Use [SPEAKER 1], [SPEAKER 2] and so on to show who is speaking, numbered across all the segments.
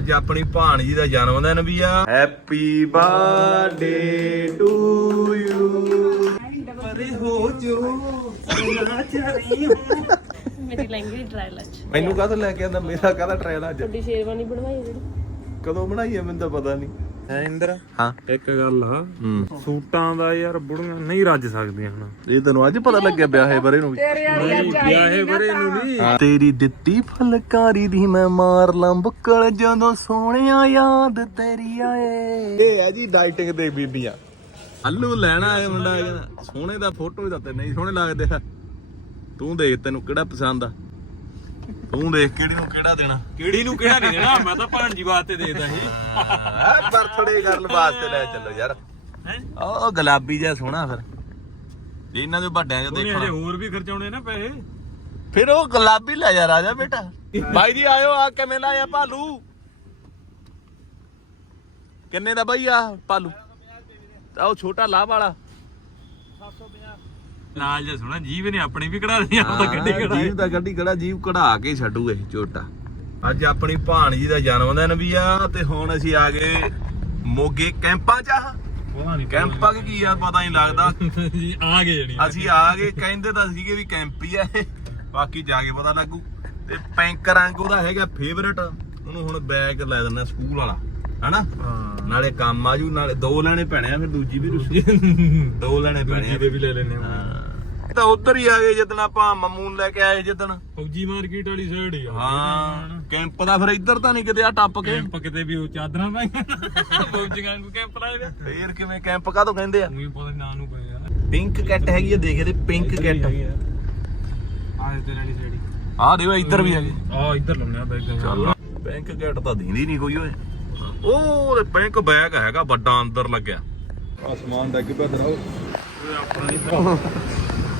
[SPEAKER 1] ਅੱਜ ਆਪਣੀ ਭਾਣਜੀ ਦਾ ਜਨਮ ਦਿਨ ਵੀ ਆ। ਹੈਪੀ ਬਰਥਡੇ ਟੂ ਯੂ
[SPEAKER 2] ਪਰੇ ਹੋ ਜੋ ਚਾਰੀ
[SPEAKER 3] ਮੇਰੀ ਲੈਂਗੁਏਜ ਟ੍ਰਾਇਲ ਅੱਜ
[SPEAKER 1] ਮੈਨੂੰ ਕਾਹਤੋਂ ਲੈ ਕੇ ਆਂਦਾ? ਮੇਰਾ ਕਾਹਦਾ ਟ੍ਰਾਇਲ ਅੱਜ
[SPEAKER 3] ਤੁਹਾਡੀ ਸ਼ੇਰਵਾਨੀ ਬਣਵਾਈ ਜਿਹੜੀ?
[SPEAKER 1] ਕਦੋਂ ਬਣਾਈ ਹੈ ਮੈਨੂੰ ਤਾਂ ਪਤਾ ਨਹੀਂ।
[SPEAKER 2] ਹੈ ਇੰਦਰ?
[SPEAKER 1] ਹਾਂ।
[SPEAKER 2] ਇੱਕ ਗੱਲ ਆ
[SPEAKER 1] ਹੂੰ।
[SPEAKER 2] ਸੂਟਾਂ ਦਾ ਯਾਰ ਬੁੜੀਆਂ ਨਹੀਂ ਰੱਜ ਸਕਦੀਆਂ ਹੁਣ
[SPEAKER 1] ਇਹ ਤੈਨੂੰ ਅੱਜ ਪਤਾ ਲੱਗਿਆ ਵਿਆਹੇ ਬਰੇ ਨੂੰ ਵੀ।
[SPEAKER 2] ਨਹੀਂ ਵਿਆਹੇ ਬਰੇ ਨੂੰ ਨਹੀਂ।
[SPEAKER 1] ਤੇਰੀ ਦਿੱਤੀ ਫਲਕਾਰੀ ਦੀ ਮੈਂ ਮਾਰ ਲਾਂ ਬੁੱਕਲ ਜਦੋਂ ਸੋਹਣਿਆ ਯਾਦ ਤੇਰੀ ਆਏ। ਇਹ ਹੈ ਜੀ ਡਾਈਟਿੰਗ ਦੇ ਬੀਬੀਆਂ। ਹੱਲੂ ਲੈਣਾ ਇਹ ਮੁੰਡਾ ਸੋਹਣੇ ਦਾ ਫੋਟੋ ਹੀ ਨਹੀਂ ਸੋਹਣੇ ਲੱਗਦੇ। ਆ ਤੂੰ ਦੇਖ ਤੈਨੂੰ ਕਿਹੜਾ ਪਸੰਦ ਆ। ਤੂੰ ਦੇਖ ਕਿਹੜੀ ਨੂੰ ਕਿਹੜਾ ਦੇਣਾ?
[SPEAKER 2] ਕਿਹੜੀ ਨੂੰ ਕਿਹਾ ਨਹੀਂ ਦੇਣਾ? ਮੈਂ ਤਾਂ ਭਾਂਜੀ ਵਾਸਤੇ ਦੇਦਾ ਸੀ।
[SPEAKER 1] ਬਰਥਡੇ ਕਰਨ ਵਾਸਤੇ ਲੈ ਚੱਲੋ ਯਾਰ।
[SPEAKER 2] ਹੈ?
[SPEAKER 1] ਉਹ ਗੁਲਾਬੀ ਜਿਹਾ ਸੋਹਣਾ ਫਿਰ। ਜੇ ਇਹਨਾਂ ਦੇ ਵੱਡਿਆਂ ਚ
[SPEAKER 2] ਉਹਨੇ
[SPEAKER 1] ਦੇਖਣਾ।
[SPEAKER 2] ਹਜੇ ਹੋਰ ਵੀ ਖਰਚਾਉਣੇ ਨਾ ਪੈਸੇ।
[SPEAKER 1] ਫਿਰ ਉਹ ਗੁਲਾਬੀ ਲੈ ਜਾ ਰਾਜਾ ਬੇਟਾ। ਬਾਈ ਜੀ ਆਇਓ ਆ ਕਿਵੇਂ ਲਾਇਆ ਭਾਲੂ? ਕਿੰਨੇ ਦਾ ਬਾਈ ਆ ਭਾਲੂ? ਉਹ ਛੋਟਾ ਲਾਹ ਵਾਲਾ।
[SPEAKER 2] ਨਾਲ ਜੇ ਸੁਣਾ ਜੀਵ ਨੇ ਆਪਣੀ ਵੀ ਕਢਾ ਲਈ ਆਪ ਤਾਂ ਗੱਡੀ
[SPEAKER 1] ਜੀਵ ਦਾ ਗੱਡੀ ਕਿਹੜਾ ਜੀਵ ਕਢਾ ਕੇ ਛੱਡੂ ਇਹ ਛੋਟਾ ਅੱਜ ਆਪਣੀ ਭਾਣਜੀ ਦਾ ਜਨਮ ਦਿਨ ਵੀ ਆ ਤੇ ਹੁਣ ਅਸੀਂ ਆ ਗਏ ਮੋਗੇ ਕੈਂਪਾਂ ਚ। ਆ
[SPEAKER 2] ਪਤਾ ਨਹੀਂ
[SPEAKER 1] ਕੈਂਪਾਂ ਕੀ ਆ ਪਤਾ ਨਹੀਂ ਲੱਗਦਾ।
[SPEAKER 2] ਆ ਗਏ ਜਣੀ।
[SPEAKER 1] ਅਸੀਂ ਆ ਗਏ ਕਹਿੰਦੇ ਤਾਂ ਸੀਗੇ ਵੀ ਕੈਂਪ ਹੀ ਆ ਇਹ। ਬਾਕੀ ਜਾ ਕੇ ਪਤਾ ਲੱਗੂ। ਤੇ ਪੈਂਕ ਰੰਗ ਉਹਦਾ ਹੈਗਾ ਫੇਵਰਟ ਉਹਨੂੰ ਹੁਣ ਬੈਗ ਲੈ ਦਿੰਦਾ ਸਕੂਲ ਵਾਲਾ ਹਨਾ?
[SPEAKER 2] ਹਾਂ।
[SPEAKER 1] ਨਾਲੇ ਕੰਮ ਆਜੂ ਨਾਲੇ ਦੋ ਲੈਣੇ ਪੈਣੇ ਆ ਫਿਰ ਦੂਜੀ ਵੀ ਰੁੱਸੀ ਦੋ ਲੈਣੇ ਪੈਣੇ ਆ
[SPEAKER 2] ਦੇ ਵੀ ਲੈ ਲੈਣੇ ਆ।
[SPEAKER 1] ਹਾਂ। ਤਾਂ ਉਧਰ ਹੀ ਆ ਗਏ ਜਦੋਂ ਆਪਾਂ ਮੰਮੂ ਨੂੰ ਲੈ ਕੇ ਆਏ ਜਦੋਂ
[SPEAKER 2] ਫੌਜੀ ਮਾਰਕੀਟ ਵਾਲੀ ਸਾਈਡ ਹੀ ਆ।
[SPEAKER 1] ਹਾਂ ਕੈਂਪ ਦਾ ਫਿਰ ਇੱਧਰ ਤਾਂ ਨਹੀਂ ਕਿਤੇ ਆ ਟੱਪ ਕੇ।
[SPEAKER 2] ਕੈਂਪ ਕਿਤੇ ਵੀ ਉਹ ਚਾਦਰਾਂ ਪਾਈਆਂ ਫੌਜੀਆਂ ਨੂੰ ਕੈਂਪ ਲਾਏ ਵੇ।
[SPEAKER 1] ਫੇਰ ਕਿਵੇਂ ਕੈਂਪ ਕਾਹਤੋਂ ਕਹਿੰਦੇ ਆ?
[SPEAKER 2] ਉਹੀ ਪਤਾ ਨਾਂ ਨੂੰ ਪਏ ਆ।
[SPEAKER 1] ਪਿੰਕ ਕੈਟ ਹੈਗੀ ਆ ਦੇਖਦੇ ਪਿੰਕ ਕੈਟ।
[SPEAKER 2] ਆ। ਤੇ ਵਾਲੀ ਸਾਈਡ
[SPEAKER 1] ਆ ਦੇਖੋ ਇੱਧਰ ਵੀ ਹੈਗੇ।
[SPEAKER 2] ਆ ਇੱਧਰ ਲੰਮਿਆ ਬੈਗ
[SPEAKER 1] ਚੱਲ। ਬੈਂਕ ਗੇਟ ਤਾਂ ਦਿੰਦੀ ਨਹੀਂ ਕੋਈ ਓਏ। ਉਹ ਤੇ ਬੈਂਕ ਬੈਗ ਹੈਗਾ ਵੱਡਾ ਅੰਦਰ ਲੱਗਿਆ। ਆਸਮਾਨ ਡੱਗ ਪਿਆ ਤੇਰਾ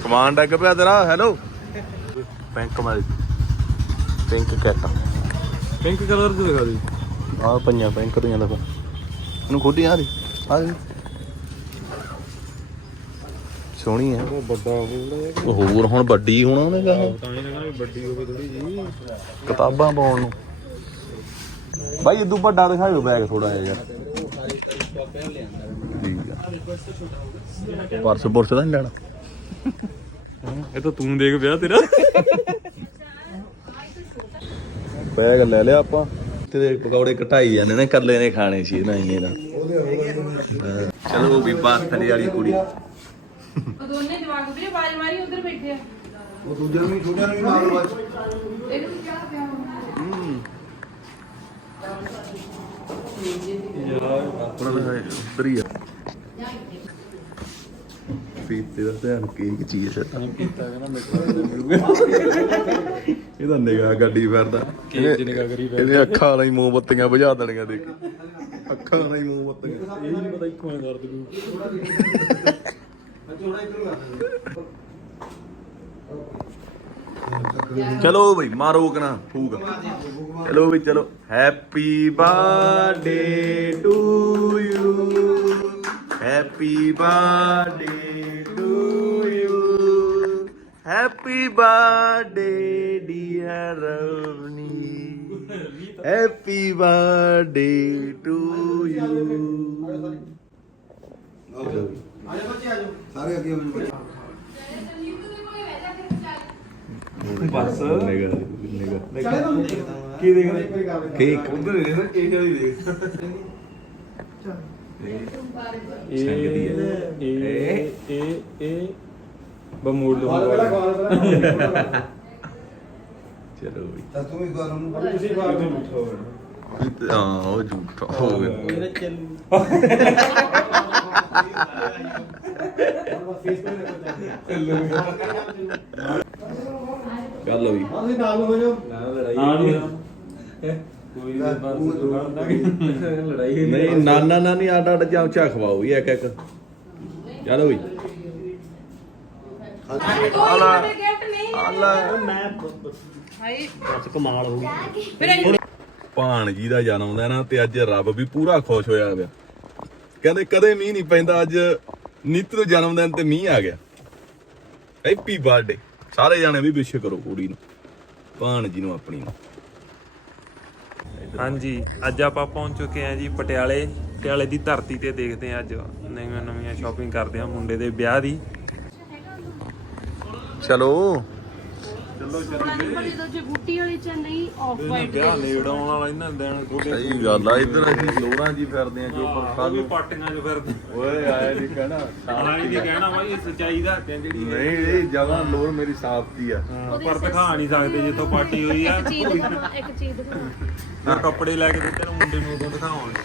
[SPEAKER 1] ਸਮਾਨ ਡੱਗ ਪਿਆ ਤੇਰਾ ਹੈਲੋ ਬੈਂਕ ਮਾਰੀ। ਪਿੰਕ ਕੈਟ
[SPEAKER 2] ਪਿੰਕ ਕਲਰ ਚ ਦਿਖਾ ਦੇ
[SPEAKER 1] ਆ ਪੰਜਾਂ ਬੈਂਕ ਦੀਆਂ ਦਾ ਇਹਨੂੰ ਖੋਲੀ ਆ ਦੀ। ਆ ਦੇ। ਸੋਹਣੀ ਹੈ
[SPEAKER 2] ਉਹ ਵੱਡਾ
[SPEAKER 1] ਉਹ ਹੋਰ ਹੁਣ ਵੱਡੀ ਹੋਣਾ ਉਹਨੇ ਕਹਾ
[SPEAKER 2] ਤਾਂ ਹੀ ਲਗਾ ਵੀ ਵੱਡੀ ਹੋਵੇ ਥੋੜੀ ਜੀ
[SPEAKER 1] ਕਿਤਾਬਾਂ ਪਾਉਣ ਨੂੰ। ਬਾਈ ਇਦੋਂ ਵੱਡਾ ਦਿਖਾਇਓ ਬੈਗ ਥੋੜਾ ਜਿਹਾ ਯਾਰ। ਆ ਪਰਸ ਪੁਰਸ ਤਾਂ ਨਹੀਂ ਲੈਣਾ।
[SPEAKER 2] ਇਹ ਤਾਂ ਤੂੰ ਦੇਖ ਵਿਆਹ ਤੇਰਾ।
[SPEAKER 1] ਬੈਗ ਲੈ ਲਿਆ ਆਪਾਂ। ਤੇ ਪਕੌੜੇ ਘਟਾਈ ਜਾਂਦੇ ਨੇ ਕੱਲੇ ਨੇ ਖਾਣੇ ਸੀ ਨਾ ਇੰਨੇ ਦਾ ਹਾਂ। ਚਲੋ ਵੀ ਬਾਥਲੇ ਵਾਲੀ ਕੁੜੀ।
[SPEAKER 3] ਉਹ ਦੋਨੇ ਜਵਾਕ ਵੀਰੇ ਬਾਜ ਮਾਰੀ ਉਧਰ ਬੈਠੇ ਆ।
[SPEAKER 4] ਉਹ ਦੂਜੇ ਨੂੰ ਵੀ ਛੋਟਿਆਂ ਨੂੰ ਵੀ ਮਾਰ ਚ।
[SPEAKER 3] ਇਹਨੂੰ ਕੀ ਪਿਆ
[SPEAKER 1] ਆਪਣਾ ਤਾਂ ਹੈ ਉੱਧਰ ਹੀ ਆ। ਪੀਤੇ ਦਾ ਧਿਆਨ ਕੀ ਕੀ ਚੀਜ਼ ਹੈ ਤਾਂ ਇਹਦਾ ਨਿਗਾਹ ਗੱਡੀ ਫਿਰਦਾ।
[SPEAKER 2] ਕੇਕ ਨਿਗਾਹ ਕਰੀ
[SPEAKER 1] ਇਹਦੇ ਅੱਖਾਂ ਨਾਲ ਹੀ ਮੋਮਬੱਤੀਆਂ ਬੁਝਾ ਦੇਣੀਆਂ ਦੇਖ। ਅੱਖਾਂ ਨਾਲ ਹੀ ਮੋਮਬੱਤੀਆਂ
[SPEAKER 2] ਇਹ ਨਹੀਂ ਪਤਾ ਇੱਕੋ ਕਰ ਦੂ
[SPEAKER 1] ਚਲੋ ਬਈ ਮਾਰੋ ਕਨਾ ਫੂਕ। ਚਲੋ ਵੀ ਚਲੋ। Happy birthday to happy birthday to you happy birthday dear Ravni happy birthday to you
[SPEAKER 4] ਆਜੋ ਬੱਚੇ ਆਜੋ ਸਾਰੇ ਅੱਗੇ ਬੱਚੇ
[SPEAKER 1] ਬਸ ਨਿਗਾ ਨਿਗਾ ਕੀ ਦੇਖ ਰਹੇ? ਕੇਕ ਉਧਰ ਦੇ ਨਾ ਕੇਕ ਵਾਲੀ ਦੇਖ ਸੰਗਦੀ ਹੈ।
[SPEAKER 2] ਇਹ ਇਹ ਇਹ ਬਮੂੜ
[SPEAKER 4] ਦੇ ਦੇ।
[SPEAKER 1] ਚਲੋ ਵੀ
[SPEAKER 4] ਤਾਂ ਤੂੰ ਵੀ ਕਰ ਉਹਨੂੰ
[SPEAKER 2] ਤੁਸੀਂ ਬਾਹਰ ਤੋਂ ਬਿਠੋ
[SPEAKER 1] ਹਾਂ ਉਹ ਝੂਠਾ ਹੋ ਗਿਆ ਚੱਲ ਵੀ
[SPEAKER 4] ਹਾਂ ਤੁਸੀਂ ਨਾਲ ਨੂੰ ਹੋ ਜਾਓ
[SPEAKER 2] ਹਾਂ ਨਹੀਂ ਕੋਈ ਨਾ ਬਸ ਦੁਕਾਨਦਾਰ ਲੜਾਈ
[SPEAKER 1] ਨਹੀਂ। ਨਾਨਾ ਨਾਨੀ ਆਡਾ ਆਡਾ ਚਮਚਾ ਖਵਾਓ ਵੀ ਇੱਕ ਇੱਕ। ਚਲੋ ਵੀ।
[SPEAKER 3] ਆਲਾ। ਗਿਫਟ ਨਹੀਂ
[SPEAKER 1] ਆਲਾ।
[SPEAKER 3] ਹਾਈ
[SPEAKER 2] ਕਮਾਲ ਹੋ ਗਈ।
[SPEAKER 3] ਫਿਰ ਇਹ
[SPEAKER 1] ਭਾਣਜੀ ਦਾ ਜਨਮ ਦਿਨ ਆ ਤੇ ਅੱਜ ਰੱਬ ਵੀ ਪੂਰਾ ਖੁਸ਼ ਹੋਇਆ ਪਿਆ। ਕਹਿੰਦੇ ਕਦੇ ਮੀਂਹ ਨਹੀਂ ਪੈਂਦਾ ਅੱਜ ਨਿੱਤ ਤੋਂ ਜਨਮ ਦਿਨ ਤੇ ਮੀਂਹ ਆ ਗਿਆ। ਹੈਪੀ ਬਰਥਡੇ ਸਾਰੇ ਜਾਣੇ ਵੀ ਵਿਸ਼ ਕਰੋ ਕੁੜੀ ਨੂੰ। ਨੂੰ ਆਪਣੀ ਨੂੰ। ਇੱਧਰ
[SPEAKER 2] ਹਾਂਜੀ ਅੱਜ ਆਪਾਂ ਪਹੁੰਚ ਚੁੱਕੇ ਹਾਂ ਜੀ ਪਟਿਆਲੇ। ਪਟਿਆਲੇ ਦੀ ਧਰਤੀ ਤੇ ਦੇਖਦੇ ਹਾਂ ਅੱਜ ਨਵੀਆਂ ਨਵੀਆਂ ਸ਼ਾਪਿੰਗ ਕਰਦੇ ਹਾਂ ਮੁੰਡੇ ਦੇ ਵਿਆਹ ਦੀ।
[SPEAKER 1] ਚਲੋ।
[SPEAKER 3] ਬੜੀ ਦੋ ਜੇ ਬੂਟੀ ਵਾਲੀ ਚ ਨਹੀਂ ਆਫ ਵਾਈਟ
[SPEAKER 2] ਵਿਆਹ ਨੇੜ ਆਉਣ ਵਾਲਾ ਇਹਨਾਂ ਦਿਨ ਥੋੜੇ
[SPEAKER 1] ਸਹੀ ਗੱਲ ਆ ਇੱਧਰ ਅਸੀਂ ਲੋਰਾਂ ਜੀ ਫਿਰਦੇ ਆ ਜੋ ਪਰ
[SPEAKER 2] ਉਹ ਵੀ ਪਾਟੀਆਂ 'ਚ ਫਿਰਦੇ।
[SPEAKER 1] ਓਏ ਆਇਆ ਨਹੀਂ ਕਹਿਣਾ
[SPEAKER 2] ਆਹ ਇਹ ਨਹੀਂ ਕਹਿਣਾ ਬਾਈ ਇਹ ਸੱਚਾਈ ਦਾ ਹੱਕ ਹੈ ਜਿਹੜੀ
[SPEAKER 1] ਨਹੀਂ ਇਹ ਜਗ੍ਹਾ ਲੋਰ ਮੇਰੀ ਸਾਫਤੀ ਆ।
[SPEAKER 2] ਹਾਂ, ਪਰ ਦਿਖਾ ਨਹੀਂ ਸਕਦੇ ਜਿੱਥੋਂ ਪਾਰਟੀ ਹੋਈ ਆ।
[SPEAKER 3] ਇੱਕ ਚੀਜ਼ ਦਿਖਾਵਾਂ।
[SPEAKER 2] ਫਿਰ ਕੱਪੜੇ ਲੈ ਕੇ ਦਿੱਤੇ ਨੂੰ ਮੁੰਡੇ ਨੂੰ ਉਦੋਂ ਦਿਖਾਵਾਂਗੇ।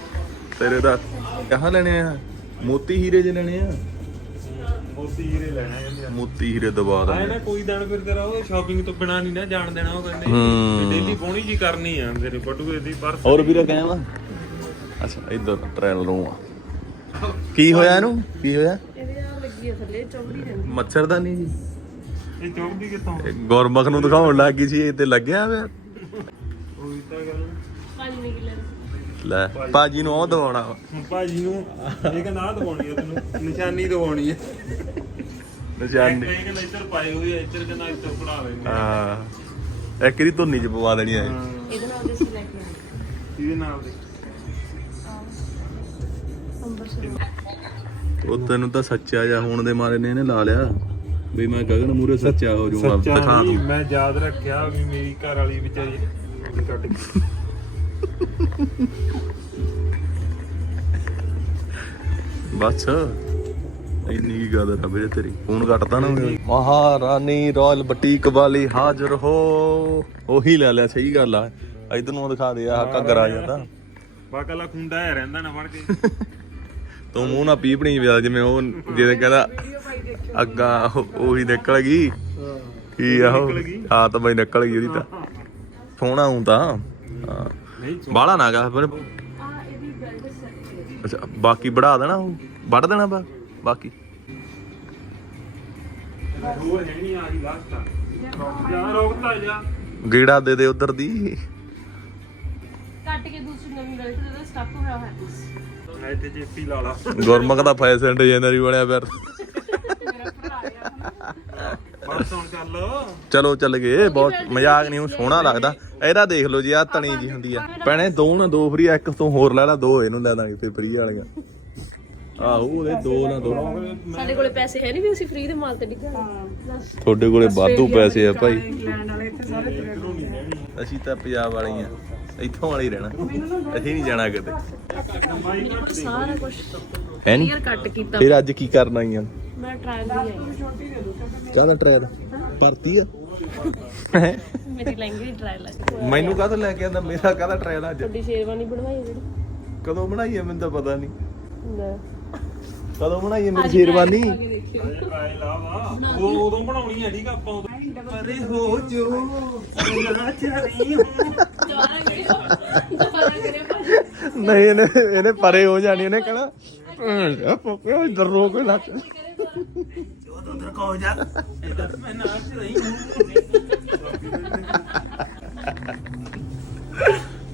[SPEAKER 1] ਤੇਰੇ ਦਾ ਕਹਾਂ ਲੈਣੇ ਆ? ਮੋਤੀ ਹੀਰੇ ਜੇ ਲੈਣੇ ਆ?
[SPEAKER 2] ਮੋਤੀ ਹੀਰੇ ਲੈਣਾ ਕਹਿੰਦੇ
[SPEAKER 1] ਮੋਤੀ ਹੀਰੇ ਦਬਾ
[SPEAKER 2] ਆਏ
[SPEAKER 1] ਦੇ
[SPEAKER 2] ਨਾ ਕੋਈ ਦਿਨ ਫਿਰ ਤੇਰਾ ਉਹ ਸ਼ਾਪਿੰਗ ਤੋਂ ਬਿਨਾ ਨਹੀਂ ਨਾ ਜਾਣ ਦੇਣਾ ਉਹ ਕਹਿੰਦੇ
[SPEAKER 1] ਹੂੰ।
[SPEAKER 2] ਡੇਲੀ ਪੋਣੀ ਜੀ ਕਰਨੀ ਆ ਤੇਰੇ ਬਟੂਏ ਦੀ ਪਰ
[SPEAKER 1] ਹੋਰ ਵੀਰੇ ਕਹੇ ਵਾ। ਅੱਛਾ ਇੱਧਰ ਟ੍ਰੈਲ ਰੂਮ ਆ। ਕੀ ਹੋਇਆ ਇਹਨੂੰ? ਕੀ ਹੋਇਆ?
[SPEAKER 3] ਇਹਦੇ ਆ ਲੱਗੀ ਆ ਥੱਲੇ ਚੌੜੀ ਰਹਿੰਦੀ
[SPEAKER 1] ਮੱਛਰਦਾਨੀ ਜੀ?
[SPEAKER 2] ਇਹ ਚੌਂਦੀ ਕਿੱਥੋਂ
[SPEAKER 1] ਗੁਰਮਖ ਨੂੰ ਦਿਖਾਉਣ ਲੱਗ ਗਈ ਸੀ ਇਹ ਤੇ ਲੱਗਿਆ ਵੇ।
[SPEAKER 2] ਉਹੀ ਤਾਂ ਗੱਲ
[SPEAKER 3] ਨੇ
[SPEAKER 1] ਲੈ ਪਾਜੀ ਨੂੰ ਉਹ ਦਵਾਉਣਾ ਵਾ।
[SPEAKER 2] ਹੁਣ ਭਾਜੀ ਨੂੰ ਇਹ ਕਹਿੰਦਾ ਆਹ ਦਵਾਉਣੀ ਆ ਤੈਨੂੰ। ਨਿਸ਼ਾਨੀ ਦਵਾਉਣੀ ਆ।
[SPEAKER 1] ਨਿਸ਼ਾਨੀ।
[SPEAKER 2] ਇਹ ਕਹਿੰਦਾ ਇੱਧਰ ਪਾਈ ਹੋਈ ਆ ਇੱਧਰ ਕਹਿੰਦਾ ਇੱਧਰ ਪੜਾ ਲੈਣੀ
[SPEAKER 1] ਹਾਂ। ਇੱਕ ਦੀ ਧੁੰਨੀ ਚ ਪਵਾ ਦੇਣੀ ਆ। ਇਹ।
[SPEAKER 3] ਇਹਦੇ ਨਾਲ ਦੇ ਸੀ ਲੈ ਕੇ
[SPEAKER 2] ਇਹਦੇ ਨਾਲ ਦੇ।
[SPEAKER 1] ਉਹ ਤੈਨੂੰ ਤਾਂ ਸੱਚਾ ਜਾ ਹੋਣ ਦੇ ਮਾਰੇ ਨੇ ਇਹਨੇ ਲਾ ਲਿਆ। ਵੀ ਮੈਂ ਗਗਨ ਮੂਰੇ ਸੱਚਾ ਹੋ ਜਾਊਂਗਾ।
[SPEAKER 2] ਸੱਚਾ
[SPEAKER 1] ਦਿਖਾ
[SPEAKER 2] ਨਹੀਂ
[SPEAKER 1] ਦੂੰ
[SPEAKER 2] ਮੈਂ ਯਾਦ ਰੱਖਿਆ ਵੀ ਮੇਰੀ ਘਰ ਵਾਲੀ ਵਿਚਾਰੀ ਉਹਦੀ ਕੱਟ ਗਈ
[SPEAKER 1] ਬਸ। ਇੰਨੀ ਗੱਲ ਆ ਵੀਰੇ ਤੇਰੀ। ਫੋਨ ਕੱਟਦਾ ਨਾ ਮਹਾਰਾਣੀ ਰਾਇਲ ਬੁਟੀਕ ਵਾਲੀ ਹਾਜ਼ਰ ਹੋ। ਉਹੀ ਲੈ ਲਿਆ ਸਹੀ ਗੱਲ ਆ। ਇਧਰ ਨੂੰ ਦਿਖਾ ਦੇ ਆ ਘੱਗਰ ਆ ਜਾਂਦਾ।
[SPEAKER 2] ਬਾਕਲਾ ਖੁੰਡਾ ਹੈ ਰਹਿੰਦਾ ਨਾ ਫੜ ਕੇ।
[SPEAKER 1] ਤੂੰ ਮੂੰਹ ਨਾ ਪੀਪਣੀ ਪਿਆ ਜਿਵੇਂ ਉਹ ਜਿਹਦੇ ਕਹਿੰਦਾ ਅੱਗਾ ਉਹ- ਨਿਕਲ ਗਈ। ਕੀ ਆ ਉਹ? ਆ ਤਾਂ ਬਈ ਨਿਕਲ ਗਈ ਉਹਦੀ ਤਾਂ। ਸੋਹਣਾ ਹੂੰ ਤਾਂ। ਹਾਂ। ਬਾਹਲਾ ਨਾ ਗਾ ਪਰ ਅੱਛਾ ਬਾਕੀ ਵਧਾ ਦੇਣਾ ਉਹ? ਵੱਢ ਦੇਣਾ ਬਾ ਬਾਕੀ?
[SPEAKER 2] ਉਹ ਹੈ ਨਹੀਂ ਆ ਗਈ ਲਾਸਟ ਆ ਜਾ ਰੋਕਤਾ ਜਾ
[SPEAKER 1] ਗੇੜਾ ਦੇ ਦੇ ਉਧਰ ਦੀ।
[SPEAKER 3] ਕੱਟ ਕੇ ਦੂਸਰੀ ਨਵੀਂ ਬੈਲਟ ਦੇ ਦੇ ਸਟੱਕ ਹੋਇਆ
[SPEAKER 2] ਮੈਂ ਤੇ ਜੇਪੀ ਲਾ ਲਾ।
[SPEAKER 1] ਗੁਰਮੁਖ ਦਾ ਫੈਸ਼ਨ ਡਿਜ਼ਾਈਨਰ ਹੀ ਬਣਿਆ ਫਿਰ।
[SPEAKER 2] ਬਸ ਹੁਣ ਚੱਲ।
[SPEAKER 1] ਚਲੋ ਚੱਲ ਗਏ ਬਹੁਤ ਮਜ਼ਾਕ ਨਹੀਂ ਉਹ ਸੋਹਣਾ ਲੱਗਦਾ। ਇਹਦਾ ਦੇਖ ਲਓ ਜੀ ਆ ਤਣੀ ਜੀ ਹੁੰਦੀ ਆ। ਭੈਣੇ ਦੋ ਨਾ ਦੋ ਫਰੀ ਇੱਕ ਤੋਂ ਹੋਰ ਲੈ ਲਾ ਦੋ ਇਹਨੂੰ ਲੈ ਦਾਂਗੇ ਫਿਰ ਫਰੀ ਵਾਲੀਆਂ। ਆਹੋ ਉਹਦੇ ਦੋ ਨਾ ਦੋ।
[SPEAKER 3] ਸਾਡੇ ਕੋਲੇ ਪੈਸੇ ਹੈ ਨਹੀਂ ਵੀ ਅਸੀਂ ਫ੍ਰੀ ਦੇ ਮਾਲ ਤੇ ਡਿੱਗਾ ਬਸ
[SPEAKER 1] ਤੁਹਾਡੇ ਕੋਲੇ ਵਾਧੂ ਪੈਸੇ ਆ ਭਾਈ। ਅਸੀਂ ਤਾਂ ਪੰਜਾਬ ਵਾਲੇ ਆ ਇੱਥੋਂ ਵਾਲੇ ਹੀ ਰਹਿਣਾ। ਅਸੀਂ ਨਹੀਂ ਜਾਣਾ ਕਿਤੇ।
[SPEAKER 3] ਸਾਰਾ ਕੁਝ
[SPEAKER 1] ਹੈ ਨਹੀਂ
[SPEAKER 3] ਕਲੀਅਰ ਕੱਟ ਕੀਤਾ।
[SPEAKER 1] ਫਿਰ ਅੱਜ ਕੀ ਕਰਨਾ ਹੀ ਆ
[SPEAKER 3] ਮੈਂ ਟ੍ਰਾਇਲ ਦੀ ਆਈ
[SPEAKER 1] ਕਾਹਦਾ ਟ੍ਰਾਇਲ ਭਰਤੀ ਆ? ਹੈਂ?
[SPEAKER 3] ਮੇਰੀ ਲੈਂਗੁਏਜ ਟ੍ਰਾਇਲ ਹੈ
[SPEAKER 1] ਮੈਨੂੰ ਕਾਹਦਾ ਲੈ ਕੇ ਆਂਦਾ? ਮੇਰਾ ਕਾਹਦਾ ਟ੍ਰਾਇਲ ਅੱਜ?
[SPEAKER 3] ਤੁਹਾਡੀ ਸ਼ੇਰਵਾਨੀ ਬਣਵਾਈ ਹੈ ਜਿਹੜੀ?
[SPEAKER 1] ਕਦੋਂ ਬਣਾਈ ਹੈ ਮੈਨੂੰ ਤਾਂ ਪਤਾ ਨਹੀਂ।
[SPEAKER 3] ਲੈ।
[SPEAKER 1] ਕਦੋਂ ਬਣਾਈ ਹੈ ਮੇਰੀ ਸ਼ੇਰਵਾਨੀ?
[SPEAKER 2] ਉਹ ਉਦੋਂ ਬਣਾਉਣੀ ਹੈ ਠੀਕ ਆ? ਆਪਾਂ ਉਦੋਂ ਪਰੇ ਹੋ ਜੋ।
[SPEAKER 3] ਦੁਬਾਰਾ ਕਰਿਓ ਦੁਬਾਰਾ ਕਰਿਓ ਭਾਜੀ
[SPEAKER 1] ਨਹੀਂ ਇਹਨੇ ਇਹਨੇ ਪਰੇ ਹੋ ਜਾਣੀ ਇਹਨੇ ਕਹਣਾ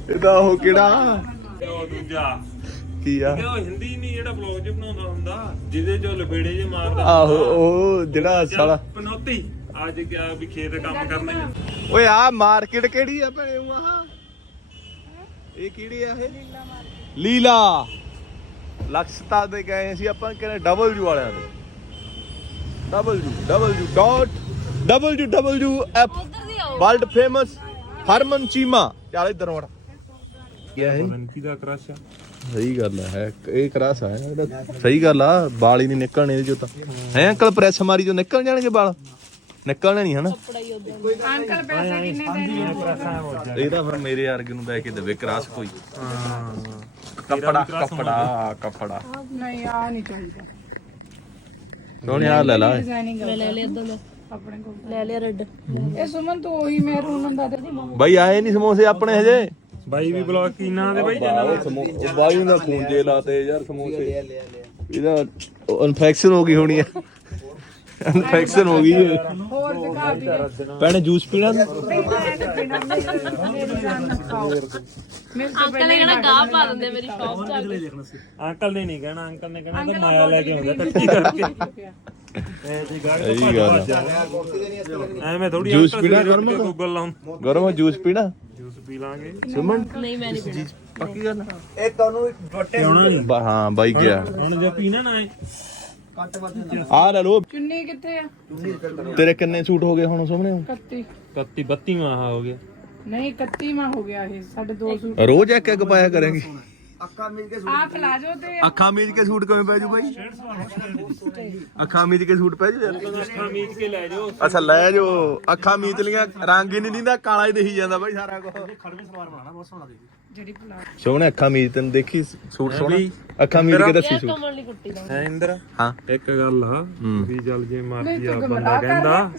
[SPEAKER 1] ਇਹਦਾ ਉਹ ਕਿਹੜਾ?
[SPEAKER 2] ਉਹ ਦੂਜਾ।
[SPEAKER 1] ਕੀ ਆ?
[SPEAKER 2] ਉਹ ਹਿੰਦੀ ਨਹੀਂ ਜਿਹੜਾ ਬਲੌਗ ਚ ਬਣਾਉਂਦਾ ਹੁੰਦਾ ਜਿਹਦੇ ਚ ਲਪੇੜੇ ਜੇ ਮਾਰਦਾ
[SPEAKER 1] ਆਹੋ ਉਹ ਜਿਹੜਾ ਸਾਲਾ।
[SPEAKER 2] ਪਨੋਤੀ। ਅੱਜ ਗਿਆ ਵੀ ਖੇਤ ਕੰਮ ਕਰਨੇ
[SPEAKER 1] ਓਏ ਆ ਮਾਰਕੀਟ ਕਿਹੜੀ ਆ ਭਣੇ? ਉਹ ਆਹ। ਇਹ ਕਿਹੜੀ ਆ ਇਹ? ਲੀਲਾ ਲਕਸ਼ਤਾ ਦੇ ਗਏ ਸੀ ਆਪਾਂ ਕਿਹਨੇ ਡਬਲ ਯੂ ਵਾਲਿਆਂ ਦੇ।
[SPEAKER 3] ਆਓ
[SPEAKER 1] ਵਰਲਡ ਫੇਮਸ ਹਰਮਨ ਚੀਮਾ ਚੱਲ ਇਧਰ ਵੜ ਕੀ ਹੈ
[SPEAKER 2] ਰਣਕੀ ਦਾ ਕ੍ਰਸ਼ ਆ
[SPEAKER 1] ਸਹੀ ਗੱਲ ਹੈ ਇਹ ਕਰਾਸ ਆ ਇਹਦਾ ਸਹੀ ਗੱਲ ਆ ਵਾਲ ਹੀ ਨਹੀਂ ਨਿਕਲਣੇ ਇਹਦੇ ਚੋਂ ਤਾਂ ਹੈ ਅੰਕਲ ਪ੍ਰੈਸ ਮਾਰੀ ਜੋ ਨਿਕਲ ਜਾਣਗੇ ਵਾਲ ਨਿਕਲਣੇ ਨਹੀਂ ਹਨਾ
[SPEAKER 3] ਪੜਾਈ ਉਧਰ
[SPEAKER 1] ਇਹਦਾ ਫਿਰ ਮੇਰੇ ਵਰਗੇ ਨੂੰ ਲੈ ਕੇ ਦੇਵੇ ਕਰਾਸ ਕੋਈ। ਕੱਪੜਾ ਕੱਪੜਾ ਕੱਪੜਾ।
[SPEAKER 5] ਨਹੀਂ ਆ ਨਹੀਂ ਚਾਹੀਦਾ।
[SPEAKER 1] ਸੋਹਣਿਆ ਲੈ ਲਾ
[SPEAKER 5] ਡਿਜ਼ਾਈਨਿੰਗ
[SPEAKER 3] ਮੈਂ ਲੈ ਲਿਆ ਇਦਾਂ ਦਾ
[SPEAKER 5] ਆਪਣੇ ਕੋਲ
[SPEAKER 3] ਲੈ। ਲਿਆ ਰੈੱਡ
[SPEAKER 5] ਇਹ ਸੁਮਨ ਤੋਂ ਉਹੀ ਮੈਰੂਨ ਦਾ ਤੇ
[SPEAKER 1] ਬਾਈ ਆਏ ਨਹੀਂ ਸਮੋਸੇ ਆਪਣੇ ਹਜੇ?
[SPEAKER 2] ਬਾਈ ਵੀ ਬਲੌਗ ਕੀ ਨਾਂ ਦੇ ਬਾਈ ਚੈਨਲ
[SPEAKER 1] ਬਾਈ ਦਾ ਪੂੰਜੇ ਲਾਤੇ ਯਾਰ ਸਮੋਸੇ। ਇਹਦਾ ਇਨਫੈਕਸ਼ਨ ਹੋ ਗਈ ਹੋਣੀ ਆ। ਇਨਫੈਕਸ਼ਨ ਹੋ ਗਈ ਏ
[SPEAKER 5] ਹੋਰ ਦਿਖਾ ਦੀ
[SPEAKER 1] ਭੈਣੇ ਜੂਸ ਪੀਣਾ?
[SPEAKER 5] ਤੋਂ
[SPEAKER 6] ਅੰਕਲ ਨੇ ਕਹਿਣਾ ਗਾਹ ਪਾ ਦਿੰਦੇ ਮੇਰੀ ਸ਼ੌਪ ਚ ਆ ਕੇ
[SPEAKER 2] ਅੰਕਲ ਨੇ ਨਹੀਂ ਕਹਿਣਾ ਅੰਕਲ ਨੇ ਕਹਿਣਾ ਤਾਂ ਮੈਂ ਲੈ ਕੇ ਆਉਂਦਾ ਟੱਟੀ ਕਰਕੇ। ਐ ਤੇ ਗਾੜੀ ਤੋਂ
[SPEAKER 1] ਸਹੀ ਗੱਲ ਆ।
[SPEAKER 2] ਐਵੇਂ ਥੋੜੀ
[SPEAKER 1] ਜੂਸ ਪੀਣਾ ਗਰਮ ਆ?
[SPEAKER 2] ਗੂਗਲ ਲਾਉਂ
[SPEAKER 1] ਗਰਮ ਜੂਸ ਪੀਣਾ?
[SPEAKER 2] ਜੂਸ ਪੀ ਲਾਂਗੇ।
[SPEAKER 1] ਸੁਮਨ
[SPEAKER 6] ਨਹੀਂ ਮੈਂ ਨਹੀਂ ਪੀਣਾ।
[SPEAKER 1] ਪੱਕੀ ਗੱਲ
[SPEAKER 4] ਇਹ ਤੁਹਾਨੂੰ ਵੱਟੇ
[SPEAKER 1] ਹਾਂ ਬਾਈ ਗਿਆ।
[SPEAKER 2] ਹੁਣ ਜੇ ਪੀਣਾ ਨਾ ਏ
[SPEAKER 1] ਆ ਲੈ ਲੋ
[SPEAKER 5] ਚੁੰਨੀ ਕਿੱਥੇ ਆ?
[SPEAKER 1] ਤੇਰੇ ਕਿੰਨੇ ਸੂਟ ਹੋ ਗਏ ਹੁਣ ਸੁਮਨੇ
[SPEAKER 5] 31
[SPEAKER 2] 31 32 ਮਾਹ ਹੋ ਗਿਆ
[SPEAKER 5] ਨਹੀਂ 31 ਮਾ ਹੋ ਗਿਆ ਇਹ ਸਾਡੇ ਦੋ ਸੂਟ।
[SPEAKER 1] ਰੋਜ਼ ਇੱਕ ਇੱਕ ਪਾਇਆ ਕਰਾਂਗੇ।
[SPEAKER 4] ਅੱਖਾਂ ਮਿਲ ਕੇ
[SPEAKER 5] ਆ ਪਲਾਜੋ ਤੇ
[SPEAKER 1] ਅੱਖਾਂ ਮੀਚ ਕੇ ਸੂਟ ਕਿਵੇਂ ਪੈ ਜੂ ਬਾਈ? ਅੱਖਾਂ ਮੀਚ ਕੇ ਸੂਟ ਪੈ ਜੂ ਯਾਰ।
[SPEAKER 2] ਅੱਖਾਂ ਮੀਚ ਕੇ ਲੈ ਜਾਓ।
[SPEAKER 1] ਅੱਛਾ ਲੈ ਜੋ ਅੱਖਾਂ ਮੀਚ ਲੀਆਂ ਰੰਗ ਹੀ ਨਹੀਂ ਦਿੰਦਾ ਕਾਲਾ ਹੀ ਦਿਖੀ ਜਾਂਦਾ ਬਾਈ ਸਾਰਾ ਕੁਝ
[SPEAKER 5] ਜਿਹੜੀ ਪਲਾਜੋ
[SPEAKER 1] ਸੋਹਣੇ ਅੱਖਾਂ ਮੀਚ ਤੈਨੂੰ ਦੇਖੀ ਸੂਟ ਸੋਹਣਾ? ਅੱਖਾਂ ਮੀਚ ਕੇ ਦੱਸੀ ਸੂਟ?
[SPEAKER 6] ਕਮਲ ਲਈ ਕੁੱਟੀ ਦਾ।
[SPEAKER 2] ਹੈ ਇੰਦਰ?
[SPEAKER 1] ਹਾਂ।
[SPEAKER 2] ਇੱਕ ਗੱਲ ਆ
[SPEAKER 1] ਹੂੰ।
[SPEAKER 2] ਵੀ ਚੱਲ ਜੇ ਮਰਜ਼ੀ ਆ ਬੰਦਾ ਕਹਿੰਦਾ।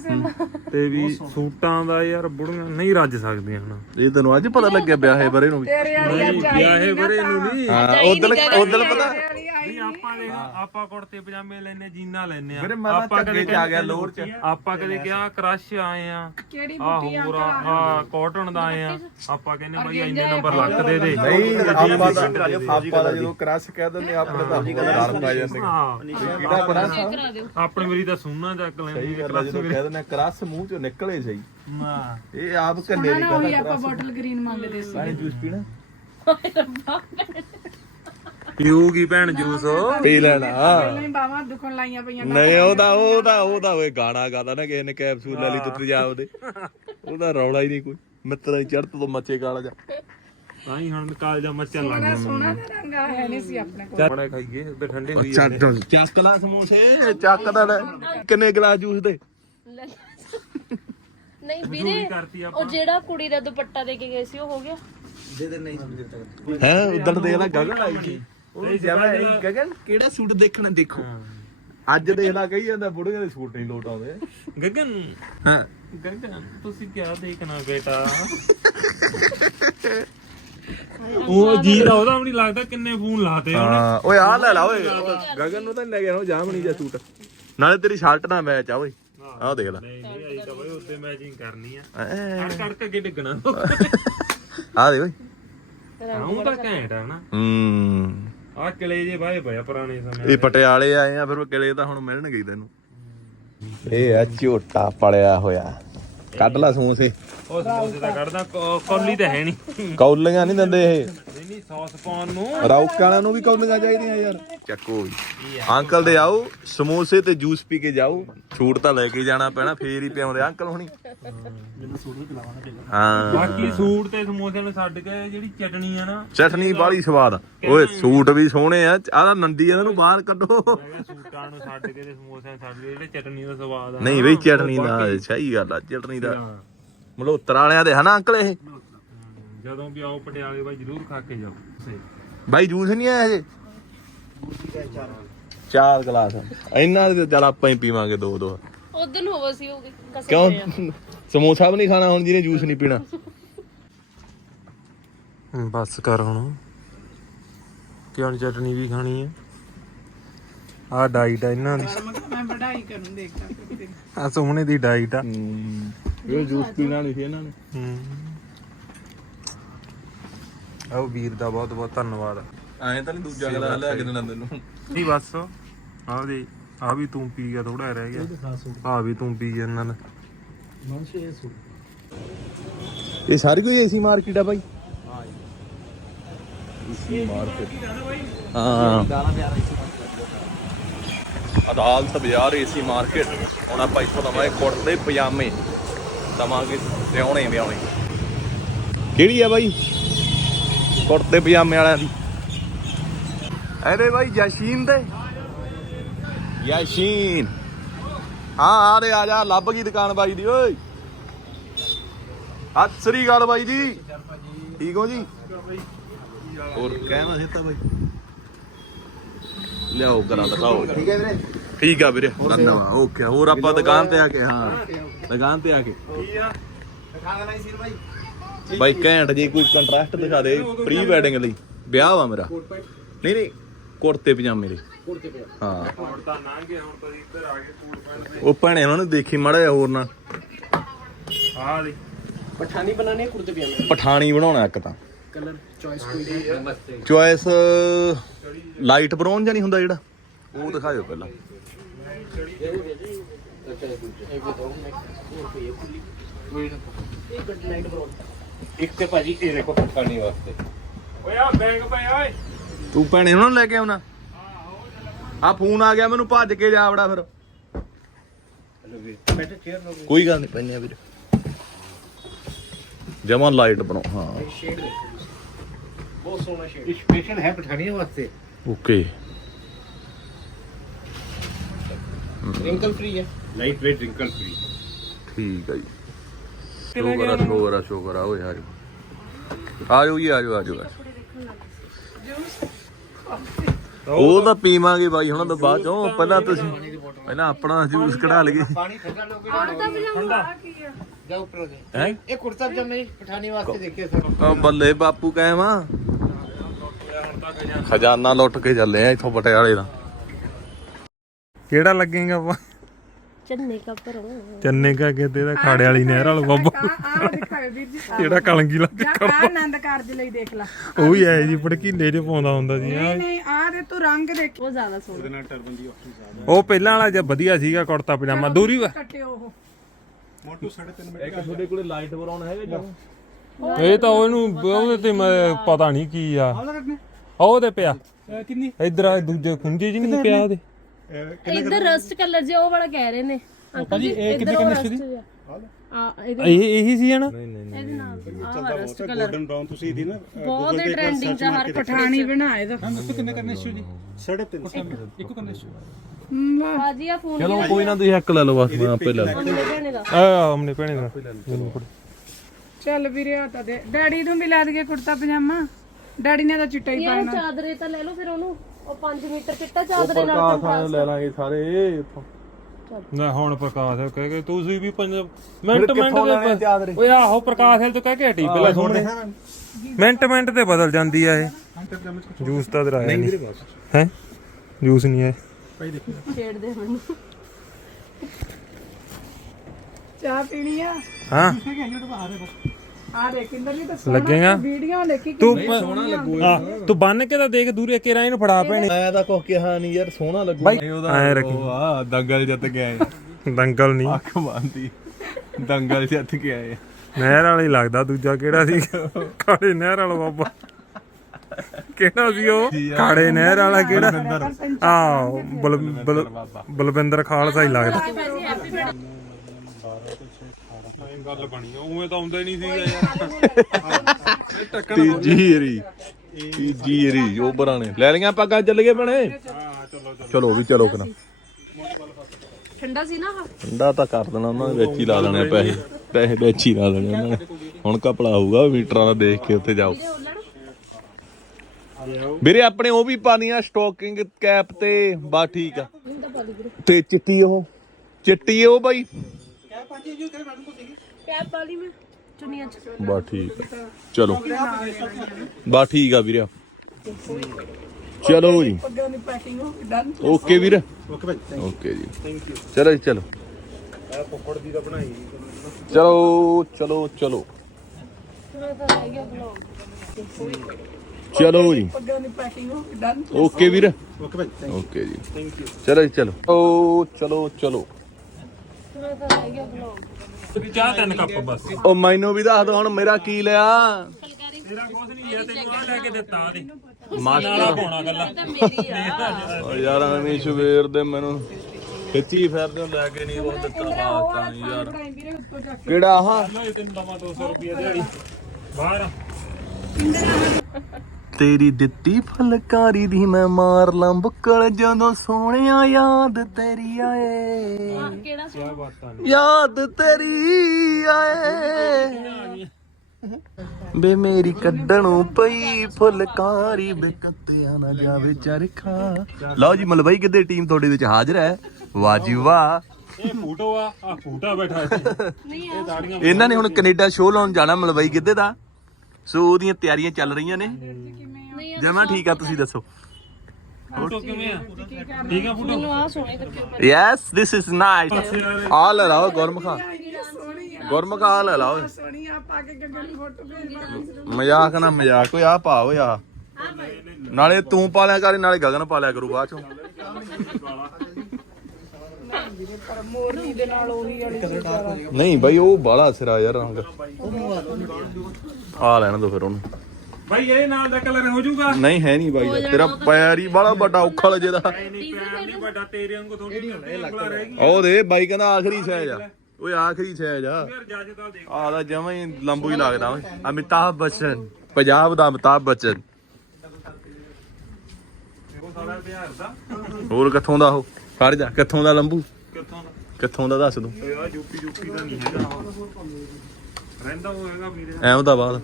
[SPEAKER 2] ਤੇ ਵੀ ਸੂਟਾਂ ਦਾ ਯਾਰ ਬੁੜੀਆਂ ਨਹੀਂ ਰੱਜ ਸਕਦੀਆਂ ਹੁਣ
[SPEAKER 1] ਇਹ ਤੈਨੂੰ ਅੱਜ ਪਤਾ ਲੱਗਿਆ ਵਿਆਹੇ ਬਾਰੇ ਨੂੰ ਵੀ।
[SPEAKER 5] ਤੇਰੇ ਵਾਲੀ ਅੱਜ ਆਈ
[SPEAKER 2] ਵਿਆਹੇ ਬਰੇ ਨੂੰ
[SPEAKER 5] ਤਾਂ।
[SPEAKER 2] ਨਹੀਂ।
[SPEAKER 1] ਹਾਂ ਉਦੋਂ ਉਦੋਂ ਪਤਾ
[SPEAKER 5] ਤੇਰੇ ਵਾਲੀ ਆਈ
[SPEAKER 2] ਨਹੀਂ ਆਪਾਂ ਦੇਖ ਆਪਾਂ ਕੁੜਤੇ ਪਜਾਮੇ ਲੈਨੇ ਜੀਨਾ ਲੈਨੇ ਆ।
[SPEAKER 1] ਵੀਰੇ ਮੈਂ ਤਾਂ ਝੱਗੇ ਚ ਆ ਗਿਆ ਲੋਅਰ ਚ।
[SPEAKER 2] ਆਪਾਂ ਕਦੇ ਕਿਹਾ ਕ੍ਰਸ਼ ਆਏ ਆ।
[SPEAKER 5] ਕਿਹੜੀ ਬੁੱਟੀ ਆ
[SPEAKER 2] ਆ। ਕਾਟਨ ਦਾ ਆਏ ਆ। ਆਪਾਂ ਕਹਿੰਦੇ ਬਈ ਇੰਨੇ ਨੰਬਰ ਲੱਖ ਦੇ ਦੇ।
[SPEAKER 1] ਨਹੀਂ ਆਪਾਂ ਦਾ ਆਪਾਂ ਦਾ। ਜਦੋਂ ਕ੍ਰਸ਼ ਕਹਿ ਦਿੰਦੇ ਆਪਣੇ ਤਾਂ ਗੱਲ ਪਾ ਜਾਂਦੇ।
[SPEAKER 2] ਹਾਂ।
[SPEAKER 1] ਕਿਹੜਾ ਕ੍ਰਸ਼
[SPEAKER 2] ਆਪਣੇ ਮੇਰੀ ਤਾਂ ਸੁਣਨਾ ਚੱਕ
[SPEAKER 1] ਸਹੀ
[SPEAKER 2] ਲੈਂਦੀ
[SPEAKER 1] ਗੱਲ ਜਦੋਂ ਕਹਿ ਦਿੰਦੇ ਕ੍ਰਸ਼ ਮੂੰਹ ਚੋਂ ਨਿਕਲੇ ਸਹੀ।
[SPEAKER 2] ਹਾਂ
[SPEAKER 1] ਇਹ ਆਪ ਕੰਨੇ
[SPEAKER 5] ਉਹੀ
[SPEAKER 1] ਕਹਿੰਦਾ
[SPEAKER 5] ਆਪਾਂ ਬੋਟਲ ਗ੍ਰੀਨ ਮੰਗਦੇ ਸੀ।
[SPEAKER 1] ਪਾਣੀ ਜੂਸ
[SPEAKER 2] ਪੀਊਗੀ ਭੈਣ ਜੂਸ।
[SPEAKER 1] ਪੀ ਲੈਣਾ
[SPEAKER 5] ਪਹਿਲਾਂ ਹੀ ਬਾਹਾਂ ਦੁਖਣ ਲਾਈਆਂ ਪਈਆਂ
[SPEAKER 1] ਨਹੀਂ ਉਹਦਾ ਉਹਦਾ ਉਹਦਾ ਓਏ ਗਾਣਾ ਗਾਦਾ ਨਾ ਕਿਸੇ ਨੇ ਕੈਪਸੂਲ ਲੈ ਲਈ ਤੂੰ ਪੰਜਾਬ ਦੇ। ਉਹਦਾ ਰੌਲਾ ਹੀ ਨਹੀਂ ਕੋਈ। ਮਿੱਤਰਾਂ ਦੀ ਚੜਤ ਤੋਂ ਮੱਚੇ ਗਾਲ ਜਾ।
[SPEAKER 2] ਤਾਂ ਹੀ ਹੁਣ ਕਾਲਜਾ ਮੱਚਣ ਲੱਗ ਗਿਆ
[SPEAKER 5] ਸੋਹਣਾ ਜਿਹਾ ਰੰਗ ਆ ਹੈ ਨਹੀਂ ਸੀ ਆਪਣੇ ਕੋਲ।
[SPEAKER 2] ਬੜਾ ਖਾਈਏ ਉੱਤੇ ਠੰਡੇ ਹੋਈ
[SPEAKER 1] ਚੱਕ ਚੱਕ। ਲਾ ਸਮੋਸੇ ਚੱਕ ਦਾ ਲੈ। ਕਿੰਨੇ ਗਲਾਸ ਜੂਸ ਦੇ?
[SPEAKER 6] ਨਹੀਂ ਵੀਰੇ
[SPEAKER 2] ਕਰਤੀ
[SPEAKER 6] ਉਹ ਜਿਹੜਾ ਕੁੜੀ ਦਾ ਦੁਪੱਟਾ ਦੇ ਕੇ ਗਏ ਸੀ ਉਹ ਹੋ ਗਿਆ।
[SPEAKER 4] ਦੇ ਦੇ ਨਹੀਂ ਦਿੱਤਾ।
[SPEAKER 1] ਹੈ ਉਦੋਂ ਦੇਖ ਲੈ ਗਗਨ ਆਈ ਸੀ। ਉਹ ਜ਼ਿਆਦਾ ਗਗਨ ਕਿਹੜਾ ਸੂਟ ਦੇਖਣਾ ਦੇਖੋ। ਅੱਜ ਦੇਖ ਲੈ ਕਹੀ ਜਾਂਦਾ ਬੁੜੀਆਂ ਦੇ ਸੂਟ ਨਹੀਂ ਲੋਟ ਆਉਂਦੇ।
[SPEAKER 2] ਗਗਨ।
[SPEAKER 1] ਹਾਂ।
[SPEAKER 2] ਗਗਨ ਤੁਸੀਂ ਕੀ ਦੇਖਣਾ ਬੇਟਾ? ਉਹ ਜੀ ਦਾ ਉਹਦਾ ਵੀ ਨਹੀਂ ਲੱਗਦਾ ਕਿੰਨੇ ਫੋਨ ਲਾਤੇ ਉਹਨੇ।
[SPEAKER 1] ਹਾਂ ਓਏ ਆ ਲੈ ਲਾ ਓਏ। ਗਗਨ ਨੂੰ ਤਾਂ ਲੈ ਗਿਆ ਉਹ ਜਾਮਣੀ ਜਿਹਾ ਸੂਟ। ਨਾਲੇ ਤੇਰੀ ਸ਼ਰਟ ਨਾਲ ਮੈਚ ਆ ਓਏ। ਆਹ ਦੇਖ ਲੈ।
[SPEAKER 2] ਨਹੀਂ ਨਹੀਂ ਆਈ ਤਾਂ ਬਈ ਉੱਤੇ ਮੈਚਿੰਗ ਕਰਨੀ ਆ।
[SPEAKER 1] ਐ,
[SPEAKER 2] ਕੜ ਕੜ ਕੇ ਅੱਗੇ ਡਿੱਗਣਾ।
[SPEAKER 1] ਆ ਦੇ ਓਏ।
[SPEAKER 2] ਆਉਂ ਤਾਂ ਘੈਂਟ ਆ ਨਾ
[SPEAKER 1] ਹੂੰ।
[SPEAKER 2] ਆ ਕਿਲੇ ਜੇ ਬਾਏ ਪਿਆ ਪੁਰਾਣੇ ਸਮੇਂ
[SPEAKER 1] ਇਹ ਪਟਿਆਲੇ ਆਏ ਆ ਫਿਰ ਕਿਲੇ ਤਾਂ ਹੁਣ ਮਿਲਣਗੇ ਹੀ ਤੈਨੂੰ। ਇਹ ਆ ਝੋਟਾ ਪੜਿਆ ਹੋਇਆ। ਕੱਢ ਲਾ ਸਮੋਸੇ
[SPEAKER 2] ਉਹ ਸਮੋਸੇ ਦਾ ਕੱਢਦਾ ਕੌ- ਕੌਲੀ ਤਾਂ ਹੈ ਨਹੀਂ।
[SPEAKER 1] ਕੌਲੀਆਂ ਨਹੀਂ ਦਿੰਦੇ ਇਹ।
[SPEAKER 2] ਨਹੀਂ ਨਹੀਂ ਸੌਸ ਪਾਉਣ ਨੂੰ।
[SPEAKER 1] ਰੌਕ ਵਾਲਿਆਂ ਨੂੰ ਵੀ ਕੌਲੀਆਂ ਚਾਹੀਦੀਆਂ ਯਾਰ। ਚੱਕੋ ਜੀ ਅੰਕਲ ਦੇ ਆਓ ਸਮੋਸੇ ਤੇ ਜੂਸ ਪੀ ਕੇ ਜਾਓ। ਛੂਟ ਤਾਂ ਲੈ ਕੇ ਜਾਣਾ ਪੈਣਾ ਫੇਰ ਹੀ ਪਿਆਉਂਦੇ ਅੰਕਲ ਹੁਣੀ। ਹਾਂ।
[SPEAKER 2] ਬਾਕੀ ਸੂਟ ਤੇ ਸਮੋਸੇ ਨੂੰ ਛੱਡ ਕੇ ਜਿਹੜੀ ਚਟਣੀ ਆ ਨਾ
[SPEAKER 1] ਚਟਨੀ ਬਾਲੀ ਸਵਾਦ ਆ। ਓਏ ਸੂਟ ਵੀ ਸੋਹਣੇ ਆ ਆਹ ਨੰਦੀ ਇਹਨਾਂ ਨੂੰ ਬਾਹਰ ਕੱਢੋ।
[SPEAKER 2] ਮੈਂ ਕਿਹਾ ਸੂਟਾਂ ਨੂੰ ਛੱਡ ਕੇ ਤੇ ਸਮੋਸਿਆਂ ਨੂੰ ਛੱਡ ਕੇ ਜਿਹੜੇ ਚਟਨੀ ਦਾ ਸਵਾਦ ਆ
[SPEAKER 1] ਨਹੀਂ ਬਈ ਚਟਨੀ ਦਾ ਸਹੀ ਗੱਲ ਆ ਚਟਨੀ ਦਾ। ਮਲੋਤਰ ਵਾਲਿਆਂ ਦੇ ਹਨਾ ਅੰਕਲ ਇਹ?
[SPEAKER 2] ਜਦੋਂ ਵੀ ਆਓ ਪਟਿਆਲੇ ਬਾਈ ਜ਼ਰੂਰ ਖਾ ਕੇ ਜਾਓ।
[SPEAKER 1] ਬਾਈ ਜੂਸ ਨਹੀਂ ਆਇਆ ਹਜੇ ਚਾਰ ਗਲਾਸ। ਇਹਨਾਂ ਦੇ ਤਾਂ ਚੱਲ ਆਪਾਂ ਹੀ ਪੀਵਾਂਗੇ ਦੋ ਦੋ।
[SPEAKER 6] ਉਦੋਂ ਹੋਵਾ ਸੀ ਕਸੇ
[SPEAKER 1] ਕਿਉਂ? ਸਮੋਸਾ ਵੀ ਨਹੀਂ ਖਾਣਾ ਹੁਣ ਜਿਹਨੇ ਜੂਸ ਨਹੀਂ ਪੀਣਾ।
[SPEAKER 2] ਬਸ ਕਰ ਹੁਣ। ਕਿਉਂ ਚਟਨੀ ਵੀ ਖਾਣੀ ਹੈ ਆ ਡਾਈਟ ਆ ਇਹਨਾਂ ਦੀ।
[SPEAKER 5] ਮੈਂ ਪੜ੍ਹਾਈ ਕਰੂੰ ਦੇਖਦਾ
[SPEAKER 2] ਆ ਸੋਹਣੇ ਦੀ ਡਾਈਟ ਆ
[SPEAKER 1] ਇਹ ਜੂਸ ਪੀਣਾ ਨਹੀਂ ਸੀ ਇਹਨਾਂ ਨੇ।
[SPEAKER 2] ਆਓ ਵੀਰ ਦਾ ਬਹੁਤ ਬਹੁਤ ਧੰਨਵਾਦ।
[SPEAKER 1] ਐਂ ਤਾਂ ਨਹੀਂ ਦੂਜਾ ਗਲਾਸ ਲੈ ਕੇ ਦੇਣਾ ਤੈਨੂੰ।
[SPEAKER 2] ਨਹੀਂ ਬਸ ਆ ਦੇ ਆ ਵੀ ਤੂੰ ਪੀ ਗਿਆ ਥੋੜਾ ਰਹਿ ਗਿਆ। ਆ ਵੀ ਤੂੰ ਪੀ ਗਿਆ ਇਹਨਾਂ ਨੇ।
[SPEAKER 1] ਇਹ ਸਾਰੀ ਕੋਈ ਏਸੀ ਮਾਰਕੀਟ ਆ ਬਾਈ? AC market. ਹਾਂ। ਅਦਾਲਤ ਬਾਜ਼ਾਰ ਏਸੀ ਮਾਰਕੀਟ। ਹੁਣ ਆਪਾਂ ਇੱਥੋਂ ਲਵਾਂਗੇ ਕੁੜਤੇ ਪਜਾਮੇ। ਦਵਾਂਗੇ ਸਿਉਣੇ ਵਿਆਉਣੇ। ਕਿਹੜੀ ਆ ਬਾਈ? ਕੁੜਤੇ ਪਜਾਮੇ ਵਾਲਿਆਂ ਦੀ। ਇਹਦੇ ਬਾਈ ਯਾਸ਼ੀਨ ਦੇ। ਯਾਸ਼ੀਨ ਹਾਂ ਆ ਰੇ ਆ ਜਾ ਲੱਭ ਗਈ ਦੁਕਾਨ ਬਾਈ ਦੀ ਓਏ। ਸਤਿ ਸ੍ਰੀ ਅਕਾਲ ਬਾਈ ਜੀ। ਠੀਕ ਹੋ ਜੀ? ਹੋਰ ਕਹਿਣਾ ਸੀ ਤਾਂ ਬਾਈ। ਲਿਆਓ ਕਰਾਂ ਦਿਖਾਓ
[SPEAKER 4] ਠੀਕ ਹੈ ਵੀਰੇ।
[SPEAKER 1] ਠੀਕ ਆ ਵੀਰੇ। ਧੰਨਵਾਦ ਓਕੇ ਹੋਰ ਆਪਾਂ ਦੁਕਾਨ ਤੇ ਆ ਕੇ ਹਾਂ। ਦੁਕਾਨ ਤੇ ਆ ਕੇ।
[SPEAKER 4] ਦਿਖਾ ਦੇਣਾ
[SPEAKER 1] ਬਾਈ। ਘੈਂਟ ਜੀ ਕੋਈ ਕੰਟਰਾਸਟ ਦਿਖਾ ਦੇ ਪ੍ਰੀ ਵੈਡਿੰਗ ਲਈ। ਵਿਆਹ ਵਾ ਮੇਰਾ। ਨਹੀਂ ਨਹੀਂ ਕੁੜਤੇ ਪਜਾਮੇ ਦੇ
[SPEAKER 4] ਕੁੜਤੇ ਪਿਆ
[SPEAKER 1] ਹਾਂ।
[SPEAKER 2] ਹੁਣ ਤਾਂ ਲੰਘ ਗਏ ਹੁਣ ਤੁਸੀਂ ਇੱਧਰ ਆ ਕੇ ਕੋਟ ਪੈਣ
[SPEAKER 1] ਉਹ ਭੈਣੇ ਉਹਨਾਂ ਨੂੰ ਦੇਖੀ ਮਾੜਾ ਜਿਹਾ ਹੋਰ ਨਾ।
[SPEAKER 2] ਆ ਦੇ
[SPEAKER 4] ਪਠਾਨੀ ਬਣਾਣੇ ਕੁੜਤੇ ਪਜਾਮੇ?
[SPEAKER 1] ਪਠਾਣੀ ਬਣਾਉਣਾ ਇੱਕ ਤਾਂ।
[SPEAKER 4] ਕਲਰ ਚੋਇਸ ਕੋਈ ਹੈ? ਨਮਸਤੇ
[SPEAKER 1] ਚੁਆਇਸ ਲਾਈਟ ਬਰਾਊਨ ਜਾਂ ਨਹੀਂ ਹੁੰਦਾ ਜਿਹੜਾ? ਉਹ ਦਿਖਾਇਓ ਪਹਿਲਾਂ।
[SPEAKER 4] ਇੱਕ ਤੇ ਭਾਜੀ ਇਹ ਦੇਖੋ ਪਠਾਨੀ ਵਾਸਤੇ।
[SPEAKER 2] ਓਏ ਆ ਬੈਂਕ ਪਏ ਓਏ।
[SPEAKER 1] ਤੂੰ ਭੈਣੇ ਉਹਨਾਂ ਨੂੰ ਲੈ ਕੇ ਆਉਣਾ? ਆ ਫੋਨ ਆ ਗਿਆ ਮੈਨੂੰ ਭੱਜ ਕੇ ਜਾ ਵੜਾ ਫਿਰ।
[SPEAKER 4] ਬੈਠੇ ਚੇਅਰ ਲੋ
[SPEAKER 1] ਕੋਈ ਗੱਲ ਨਹੀਂ ਪੈਨੇ ਵੀਰ। ਜਮਾ ਲਾਈਟ ਬਣਾਓ ਹਾਂ।
[SPEAKER 4] ਸ਼ੇਡ ਦੇਖੋ। ਬਹੁਤ ਸੋਹਣਾ ਸ਼ੇਡ। ਇਹ ਸਪੈਸ਼ਲ ਹੈ ਪਠਾਨੀਆਂ ਵਾਸਤੇ।
[SPEAKER 1] ਓਕੇ।
[SPEAKER 4] ਰਿੰਕਲ ਫ੍ਰੀ ਹੈ। ਲਾਈਟ ਵੇਟ ਰਿੰਕਲ ਫ੍ਰੀ
[SPEAKER 1] ਠੀਕ ਹੈ ਜੀ। ਸ਼ੁਕਰ ਆ ਸ਼ੁਕਰ ਆ ਸ਼ੁਕਰ ਆ ਓਏ ਆ ਜਾਓ। ਆ ਜਾਓ ਜੀ ਆ ਜਾਓ ਆ ਜਾਓ ਉਹ ਤਾਂ ਪੀਵਾਂਗੇ ਬਾਈ ਹੁਣ ਤਾਂ ਬਾਅਦ ਚੋਂ ਪਹਿਲਾਂ ਤੁਸੀਂ ਪਹਿਲਾਂ ਆਪਣਾ ਜੂਸ ਕਢਾ ਲਈਏ।
[SPEAKER 4] ਪਾਣੀ ਠੰਡਾ। ਲੋਗੇ ਜਾ ਉੱਪਰ ਹੋ ਜਾਏ
[SPEAKER 1] ਹੈ?
[SPEAKER 4] ਇਹ ਕੁੜਤਾ ਪਜਾਮੇ ਪਠਾਨੀ ਵਾਸਤੇ ਦੇਖਿਓ ਸਰ।
[SPEAKER 1] ਆ ਬੱਲੇ ਬਾਪੂ ਕਹਿਵਾ ਖਜ਼ਾਨਾ ਲੁੱਟ ਕੇ ਚੱਲੇ ਆ ਇਥੋਂ ਪਟਿਆਲੇ ਦਾ।
[SPEAKER 2] ਕਿਹੜਾ ਲੱਗੇਗਾ ਆਪਾਂ?
[SPEAKER 6] ਚੰਨੇ ਕਾ ਪਰੋ
[SPEAKER 2] ਚੰਨੇ ਕਾ ਕਿਤੇ ਦਾ ਖਾੜੇ ਵਾਲੀ ਨਹਿਰ ਵਾਲਾ ਬਾਬਾ।
[SPEAKER 5] ਆ ਦਿਖਾਓ ਵੀਰ ਜੀ। ਆਹ।
[SPEAKER 2] ਜਿਹੜਾ ਕਲੰਗੀ ਲੱਗ
[SPEAKER 5] ਜਾਂ ਆ ਆਨੰਦ ਕਾਰਜ ਲਈ ਦੇਖ ਲਾ।
[SPEAKER 2] ਉਹ ਵੀ ਐ ਜੀ ਪੜਕੀਲੇ ਚ ਪਾਉਂਦਾ ਹੁੰਦਾ ਸੀ।
[SPEAKER 5] ਨਹੀਂ ਨਹੀਂ ਆ ਦੇ ਤੂੰ ਰੰਗ ਦੇਖ।
[SPEAKER 6] ਉਹ ਜ਼ਿਆਦਾ ਸੋਹਣਾ।
[SPEAKER 2] ਉਹ ਪਹਿਲਾਂ ਵਾਲਾ ਜਿਹਾ ਵਧੀਆ ਸੀਗਾ ਕੁੜਤਾ ਪਜਾਮਾ ਦੂਰੀ ਵਾ।
[SPEAKER 5] ਕੱਟਿਓ ਉਹ।
[SPEAKER 1] ਇੱਕ ਤੁਹਾਡੇ ਕੋਲੇ ਲਾਈਟ ਬਰਾਉਨ ਹੈਗਾ ਜੀ
[SPEAKER 2] ਇਹ ਤਾਂ ਉਹਨੂੰ ਉਹਦੇ ਤੇ ਮੈਂ ਪਤਾ ਨਹੀਂ ਕੀ ਆ। ਆ ਉਹਦੇ ਪਿਆ। ਕਿੰਨੀ? ਇਧਰ ਆ ਦੂਜੇ ਖੁੰਝੇ ਜੀ ਨਹੀਂ ਪਿਆ ਉਹਦੇ।
[SPEAKER 6] ਇੱਧਰ ਰਸਟ ਕਲਰ ਜੇ ਉਹ ਵਾਲਾ ਕਹਿ ਰਹੇ ਨੇ। ਅੰਕਲ ਜੀ ਇਹ ਕਿੰਨੇ ਕਨੈਕਟ ਦੀ ਆ ਇਹਦੇ
[SPEAKER 2] ਇਹ ਇਹੀ ਸੀ ਹਨਾ?
[SPEAKER 6] ਇਹਦੇ ਨਾਲ ਆ ਰਸਟ ਕਲਰ। ਗੋਲਡਨ ਬ੍ਰਾਊਨ ਤੁਸੀਂ ਇਹਦੀ ਨਾ ਬਹੁਤ ਟ੍ਰੈਂਡਿੰਗ ਚ ਹਰ
[SPEAKER 5] ਪਠਾਣੀ ਬਣਾਏ ਦਾ
[SPEAKER 6] ਬਾਜੀ ਆ ਫੋਨ
[SPEAKER 1] ਚਲੋ ਕੋਈ ਨਾ ਤੁਸੀਂ ਇੱਕ ਲੈ ਲਓ ਬਸ ਮੈਂ ਆਪੇ ਲੈ
[SPEAKER 6] ਦਾ।
[SPEAKER 2] ਆ ਆਪਣੇ ਭੈਣੇ ਦਾ।
[SPEAKER 5] ਚੱਲ ਵੀਰੇ ਆ ਤਾਂ ਦੇ। ਡੈਡੀ ਨੂੰ ਵੀ ਲਾ ਦਈਏ ਕੁੜਤਾ ਪਜਾਮਾ ਡੈਡੀ ਨੇ ਤਾਂ ਚਿੱਟਾ ਹੀ
[SPEAKER 6] ਯਾਰ ਚਾਦਰੇ ਤਾਂ ਲੈ ਲਓ ਫਿਰ ਉਹਨੂੰ। ਉਹ 5 ਮੀਟਰ ਚਿੱਟਾ ਚਾਦਰੇ ਨਾਲ ਕੰਟਰਾਸਟ
[SPEAKER 1] ਲੈ ਲਾਂਗੇ ਸਾਰੇ ਇੱਥੋਂ।
[SPEAKER 2] ਨਾ ਹੁਣ ਪ੍ਰਕਾਸ਼ ਹੈ ਕਹਿ ਕੇ ਤੁਸੀਂ ਵੀ ਪੰਜ ਮਿੰਟ ਮਿੰਟ
[SPEAKER 1] ਕਿੱਥੋਂ ਲੈਣੇ
[SPEAKER 2] ਦੇ
[SPEAKER 1] ਚਾਦਰੇ?
[SPEAKER 2] ਓਏ ਆਹੋ ਪ੍ਰਕਾਸ਼ ਹੈ ਤੂੰ ਕਹਿ ਕੇ ਹਟੀ ਪਹਿਲਾਂ ਸੁਣਨੇ ਮਿੰਟ ਮਿੰਟ ਤੇ ਬਦਲ ਜਾਂਦੀ ਆ ਇਹ। ਜੂਸ ਤਾਂ ਦਰਾਇਆ ਨਹੀਂ ਹੈ? ਜੂਸ ਨਹੀਂ ਹੈ
[SPEAKER 6] ਛੇੜ ਦੇ ਮੈਨੂੰ।
[SPEAKER 5] ਚਾਹ ਪੀਣੀ ਆ?
[SPEAKER 2] ਹਾਂ।
[SPEAKER 5] ਆ ਦੇਖ ਇੰਦਰ ਜੀ ਤਾਂ ਸੋਹਣਾ
[SPEAKER 2] ਲੱਗੇਗਾ?
[SPEAKER 5] ਵੀਡੀਓ ਦੇਖੀ
[SPEAKER 2] ਤੂੰ ਹਾਂ ਤੂੰ ਬੰਨ ਕੇ ਤਾਂ ਦੇਖ ਦੂਰੇ ਕੇ ਰਾਈ ਨੂੰ ਫੜਾ ਪੈਣੀ
[SPEAKER 1] ਮੈਂ ਤਾਂ ਕੁਝ ਕਿਹਾ ਨਹੀਂ ਯਾਰ ਸੋਹਣਾ ਲੱਗੂ।
[SPEAKER 2] ਬਾਈ, ਐਂ ਰੱਖੀ।
[SPEAKER 1] ਆ ਦੰਗਲ ਜਿੱਤ ਕੇ ਆਏ।
[SPEAKER 2] ਦੰਗਲ ਨਹੀਂ।
[SPEAKER 1] ਅੱਖ ਬੰਦੀ ਦੰਗਲ ਜਿੱਤ ਕੇ ਆਏ।
[SPEAKER 2] ਨਹਿਰ ਵਾਲਾ ਹੀ ਲੱਗਦਾ ਦੂਜਾ ਕਿਹੜਾ ਸੀ? ਕਾਲੇ ਨਹਿਰ ਵਾਲਾ ਬਾਬਾ। ਕਿਹੜਾ ਸੀ ਉਹ? ਕਾਲੇ ਨਹਿਰ ਵਾਲਾ ਕਿਹੜਾ? ਆਹ ਬਲ ਬਲ- ਬਲਵਿੰਦਰ ਖਾਲਸਾ ਹੀ ਲੱਗਦਾ। ਗੱਲ ਬਣੀ ਉਵੇਂ ਤਾਂ ਆਉਂਦਾ ਹੀ ਨਹੀਂ। ਸੀਗਾ ਯਾਰ
[SPEAKER 1] ਤੀਜੀ ਰੀ ਤੀਜੀ ਰੀ ਉਹ ਬਰਾਣੇ। ਲੈ ਲਈਆਂ ਪੱਗਾਂ ਚੱਲ ਗਏ ਬਣੇ ਚਲੋ ਵੀ ਚਲੋ ਕਰਾਂ
[SPEAKER 6] ਠੰਡਾ ਸੀ ਨਾ ਆਹ।
[SPEAKER 1] ਠੰਡਾ ਤਾਂ ਕਰ ਦੇਣਾ ਉਹਨਾਂ ਨੇ ਵਿੱਚ ਹੀ ਲਾ ਦੇਣੇ ਆ ਪੈਸੇ। ਪੈਸੇ ਵਿੱਚ ਹੀ ਲਾ ਦੇਣੇ ਉਹਨਾਂ ਨੇ। ਹੁਣ ਕਪੜਾ ਹੋਊਗਾ ਮੀਟਰਾਂ ਦਾ ਦੇਖ ਕੇ ਉੱਥੇ ਜਾਓ। ਵੀਰੇ ਆਪਣੇ ਉਹ ਵੀ ਪਾਣੀਆਂ ਸਟੋਕਿੰਗ ਕੈਪ ਤੇ ਬਾ ਠੀਕ ਆ। ਤੇ ਚਿੱਟੀ ਉਹ ਚਿੱਟੀ ਉਹ ਬਾਈ।
[SPEAKER 6] ਕੈਪ ਵਾਲੀ ਮੈਂ। ਚੁੰਨੀਆਂ ਚ।
[SPEAKER 1] ਬਾ ਠੀਕ। ਆ ਚਲੋ। ਬਾ ਠੀਕ ਆ ਵੀਰੇ। ਚਲੋ ਜੀ।
[SPEAKER 5] ਪੱਗਾਂ ਦੀ ਪੈਕਿੰਗ ਹੋ ਗਈ ਡਨ
[SPEAKER 1] ਓਕੇ ਵੀਰ। ਓਕੇ ਭਾਈ ਓਕੇ ਜੀ। ਥੈਂਕ ਯੂ ਚਲੋ ਜੀ, ਚਲੋ। ਚਲੋ ਚਲੋ ਚਲੋ।
[SPEAKER 6] ਮੈਂ ਤਾਂ ਰਹਿ ਗਿਆ ਬਲੌਗ
[SPEAKER 1] ਚਲੋ ਜੀ।
[SPEAKER 5] ਪੱਗਾਂ ਦੀ ਪੈਕਿੰਗ ਹੋ ਗਈ ਡਨ
[SPEAKER 1] ਓਕੇ ਵੀਰ। ਓਕੇ ਭਾਈ ਓਕੇ ਜੀ। ਥੈਂਕ ਯੂ ਚਲੋ ਜੀ, ਚਲੋ। ਓ ਚਲੋ ਚਲੋ।
[SPEAKER 6] ਮੈਂ ਤਾਂ ਰਹਿ ਗਿਆ ਬਲੌਗ
[SPEAKER 2] ਚਾਹ ਤਿੰਨ ਕੱਪ ਬਸ।
[SPEAKER 1] ਉਹ ਮੈਨੂੰ ਵੀ ਦੱਸ ਦੋ ਹੁਣ ਮੇਰਾ ਕੀ ਲਿਆ?
[SPEAKER 2] ਤੇਰਾ ਕੁਝ ਨਹੀਂ ਹੈ ਤੈਨੂੰ ਆ ਲੈ ਕੇ ਦਿੱਤਾ ਦੇ
[SPEAKER 1] ਮਾਸਟਰ।
[SPEAKER 2] ਪਾਉਣਾ ਗੱਲਾਂ।
[SPEAKER 6] ਇਹ ਤਾਂ ਮੇਰੀ ਆ।
[SPEAKER 1] ਓ ਯਾਰ ਐਵੇਂ ਸ਼ਵੇਰ ਦੇ ਮੈਨੂੰ ਖਿੱਚੀ ਫਿਰਦੇ ਹੋ ਲੈ ਕੇ ਨਹੀਂ ਉਹ ਦਿੱਤਾ ਨਹੀਂ ਯਾਰ। ਕਿਹੜਾ ਆਹ?
[SPEAKER 2] ਨਹੀਂ ਤੈਨੂੰ ਦਵਾ 200 ਰੁਪਏ ਦਿਹਾੜੀ। ਬਾਹਰ
[SPEAKER 1] ਤੇਰੀ ਦਿੱਤੀ ਫਲਕਾਰੀ ਦੀ ਮੈਂ ਮਾਰ ਲਾਂ ਬੁੱਕਲ ਜਦੋਂ ਸੋਹਣਿਆ ਯਾਦ ਤੇਰੀ ਆਏ।
[SPEAKER 6] ਆਹ ਕਿਹੜਾ ਸੋਹਣਾ?
[SPEAKER 1] ਯਾਦ ਤੇਰੀ ਆਏ। ਬੇ ਮੇਰੀ ਕੱਢਣੋਂ ਪਈ ਫੁਲਕਾਰੀ ਬੇ ਕੱਤਿਆਂ ਨਾ ਜਾਵੇ ਚਰਖਾ। ਲਓ ਜੀ ਮਲਬਈ ਕਿੱਦੇ ਟੀਮ ਤੁਹਾਡੇ ਵਿੱਚ ਹਾਜ਼ਰ ਹੈ? ਵਾਹ ਜੀ ਵਾਹ।
[SPEAKER 2] ਇਹ ਫੋਟੋ ਆ ਆ ਫੋਟਾ ਬੈਠਾ ਇੱਥੇ
[SPEAKER 6] ਨਹੀਂ ਆ
[SPEAKER 1] ਇਹਨਾਂ ਨੇ ਹੁਣ ਕੈਨੇਡਾ ਸ਼ੋਅ ਲਾਉਣ ਜਾਣਾ ਮਲਬਈ ਕਿੱਦੇ ਦਾ? ਸੋ ਉਹਦੀਆਂ ਤਿਆਰੀਆਂ ਚੱਲ ਰਹੀਆਂ ਨੇ। ਜਮਾ ਠੀਕ ਆ ਤੁਸੀਂ ਦੱਸੋ।
[SPEAKER 2] ਫੋਟੋ ਕਿਵੇਂ ਆ? ਠੀਕ ਆ ਫੋਟੋ?
[SPEAKER 6] ਮੈਨੂੰ ਆ ਸੋਹਣੀ ਲੱਗੀ
[SPEAKER 1] ਯੈਸ ਥਿਸ ਇਜ਼ ਨਾਈਸ ਆ ਲੈ ਲਾਓ ਗੁਰਮਖਾ ਗੁਰਮਖਾ ਆ ਲੈ ਲਾਓ।
[SPEAKER 5] ਸੋਹਣੀ ਆ ਪਾ ਕੇ ਗੱਗਣ ਦੀ ਫੋਟੋ ਭੇਜ
[SPEAKER 1] ਮਜ਼ਾਕ ਨਾ ਮਜ਼ਾਕ। ਓਏ ਆ ਪਾ ਓਏ ਆ ਨਾਲੇ ਤੂੰ ਪਾ ਲਿਆ ਕਰ ਨਾਲੇ ਗਗਨ ਪਾ ਲਿਆ ਕਰੂ ਬਾਅਦ ਚੋਂ।
[SPEAKER 5] ਪਰ ਮੋਰਨੀ ਦੇ ਨਾਲ ਉਹੀ ਵਾਲੀ ਚੀਜ਼ ਆ।
[SPEAKER 1] ਨਹੀਂ ਬਾਈ ਉਹ ਬਾਲਾ ਸਿਰਾ ਯਾਰ ਰੰਗ। ਆ ਲੈਣ ਦੋ ਫਿਰ ਉਹਨੂੰ।
[SPEAKER 2] ਭਾਈ ਇਹ ਨਾਲ ਦਾ ਕਲਰ ਹੋ ਜਾਊਗਾ?
[SPEAKER 1] ਨਹੀਂ ਹੈ ਨਹੀਂ ਬਾਈ ਦਾ। ਤੇਰਾ ਪੈਰ ਹੀ ਬਾਲਾ ਵੱਡਾ ਔਖਲ ਜਿਹਦਾ
[SPEAKER 2] ਨਹੀਂ ਪੈਰ ਨਹੀਂ ਵੱਡਾ ਤੇਰੇ ਵਾਂਗੂ ਥੋੜੀ ਉਂਗਲਾ ਰਹਿ? ਗਈ
[SPEAKER 1] ਉਹ ਦੇ ਬਾਈ ਕਹਿੰਦਾ ਆਖਰੀ ਸਾਈਜ਼ ਆ। ਓਏ ਆਖਰੀ ਸਾਈਜ਼ ਆ।
[SPEAKER 2] ਯਾਰ ਜੱਜ ਦਾ ਦੇਖ।
[SPEAKER 1] ਆ ਦਾ ਜਮਾਂ ਹੀ ਲੰਬੂ ਹੀ ਲੱਗਦਾ ਓਏ। ਅਮਿਤਾਭ ਬੱਚਨ ਪੰਜਾਬ ਦਾ ਅਮਿਤਾਭ ਬੱਚਨ।
[SPEAKER 2] ਉਹ ਸਾਰਾ ਬਿਹਾਰ ਦਾ।
[SPEAKER 1] ਹੋਰ ਕਿੱਥੋਂ ਦਾ ਉਹ? ਫੜ ਜਾ ਕਿੱਥੋਂ ਦਾ ਲੰਬੂ?
[SPEAKER 2] ਕਿੱਥੋਂ ਦਾ
[SPEAKER 1] ਦਾ ਦੱਸ ਦੂੰ
[SPEAKER 2] ਓਏ ਆ ਯੂਪੀ ਯੂਪੀ ਦਾ ਨਹੀਂ ਹੈਗਾ ਉਹ। ਰਹਿੰਦਾ ਉਹ ਹੈਗਾ ਮੇਰੇ
[SPEAKER 1] ਐਵੇਂ ਦਾ ਬਾਅਦ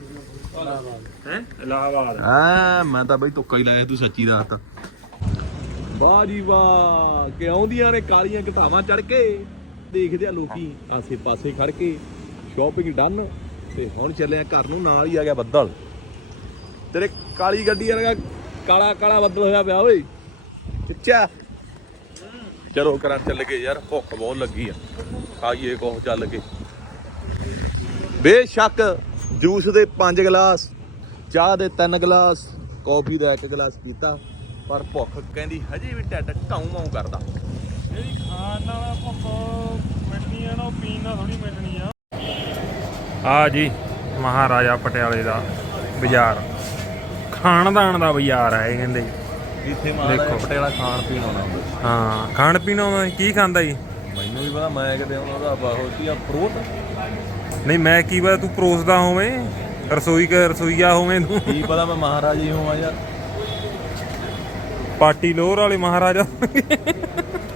[SPEAKER 2] ਹੈ? ਇਲਾਹਾਬਾਦ।
[SPEAKER 1] ਆ ਮੈਂ ਤਾਂ ਬਈ ਤੁੱਕਾ ਹੀ ਲਾਇਆ ਤੂੰ ਸੱਚੀ ਦੱਸਤਾ ਵਾਹ ਜੀ ਵਾਹ। ਕਿ ਆਉਂਦੀਆਂ ਨੇ ਕਾਲੀਆਂ ਘਟਾਵਾਂ ਚੜ ਕੇ। ਦੇਖਦੇ ਆ ਲੋਕੀ ਆਸੇ ਪਾਸੇ ਖੜ ਕੇ। ਸ਼ਾਪਿੰਗ ਡਨ ਤੇ ਹੁਣ ਚੱਲੇ ਆ ਘਰ ਨੂੰ ਨਾਲ ਹੀ ਆ ਗਿਆ ਬੱਦਲ। ਤੇਰੇ ਕਾਲੀ ਗੱਡੀ ਵਰਗਾ ਕਾਲਾ ਕਾਲਾ ਬੱਦਲ ਹੋਇਆ ਪਿਆ ਓਏ। ਚਿੱਚਾ ਚਲੋ ਕਰਾਂ ਚੱਲ ਗਏ ਯਾਰ ਭੁੱਖ ਬਹੁਤ ਲੱਗੀ ਆ। ਖਾਈਏ ਕੋਹ ਚੱਲ ਕੇ। ਬੇਸ਼ੱਕ ਜੂਸ ਦੇ 5 ਗਲਾਸ ਚਾਹ ਦੇ 3 ਗਲਾਸ ਕਾਫੀ ਦਾ 1 ਗਲਾਸ ਪੀਤਾ ਪਰ ਭੁੱਖ ਕਹਿੰਦੀ ਹਜੇ ਵੀ ਢਿੱਡ ਢਾਉ ਮਾਉ ਕਰਦਾ।
[SPEAKER 2] ਜਿਹੜੀ ਖਾਣ ਨਾਲ ਭੁੱਖ ਮਿਟਣੀ ਆ ਨਾ ਉਹ ਪੀਣ ਨਾਲ ਥੋੜੀ ਮਿਟਣੀ ਆ। ਆ ਜੀ ਮਹਾਰਾਜਾ ਪਟਿਆਲੇ ਦਾ ਬਾਜ਼ਾਰ। ਖਾਣਦਾਨ ਦਾ ਬਾਜ਼ਾਰ ਹੈ ਇਹ ਕਹਿੰਦੇ।
[SPEAKER 1] ਇੱਥੇ
[SPEAKER 2] ਦੇਖੋ।
[SPEAKER 1] ਪਟਿਆਲਾ ਖਾਣ ਪੀਣ ਆਉਣਾ ਹੁੰਦਾ।
[SPEAKER 2] ਹਾਂ ਖਾਣ ਪੀਣ ਆਉਂਦਾ ਕੀ ਖਾਂਦਾ ਜੀ?
[SPEAKER 1] ਮੈਨੂੰ ਵੀ ਪਤਾ ਮੈਂ ਕਿਤੇ ਆਉਣਾ ਦਾ ਬਹੁਤ ਹੀ ਆ
[SPEAKER 2] ਨਹੀਂ ਮੈਂ ਕੀ ਪਤਾ ਤੂੰ ਪਰੋਸਦਾ ਹੋਵੇਂ ਰਸੋਈ ਕ ਰਸੋਈਆ ਹੋਵੇਂ ਤੂੰ?
[SPEAKER 1] ਕੀ ਪਤਾ ਮੈਂ ਮਹਾਰਾਜ ਹੀ ਹੋਵਾਂ ਯਾਰ
[SPEAKER 2] ਪਾਰਟੀ ਲੋਰ ਵਾਲੇ ਮਹਾਰਾਜਾ।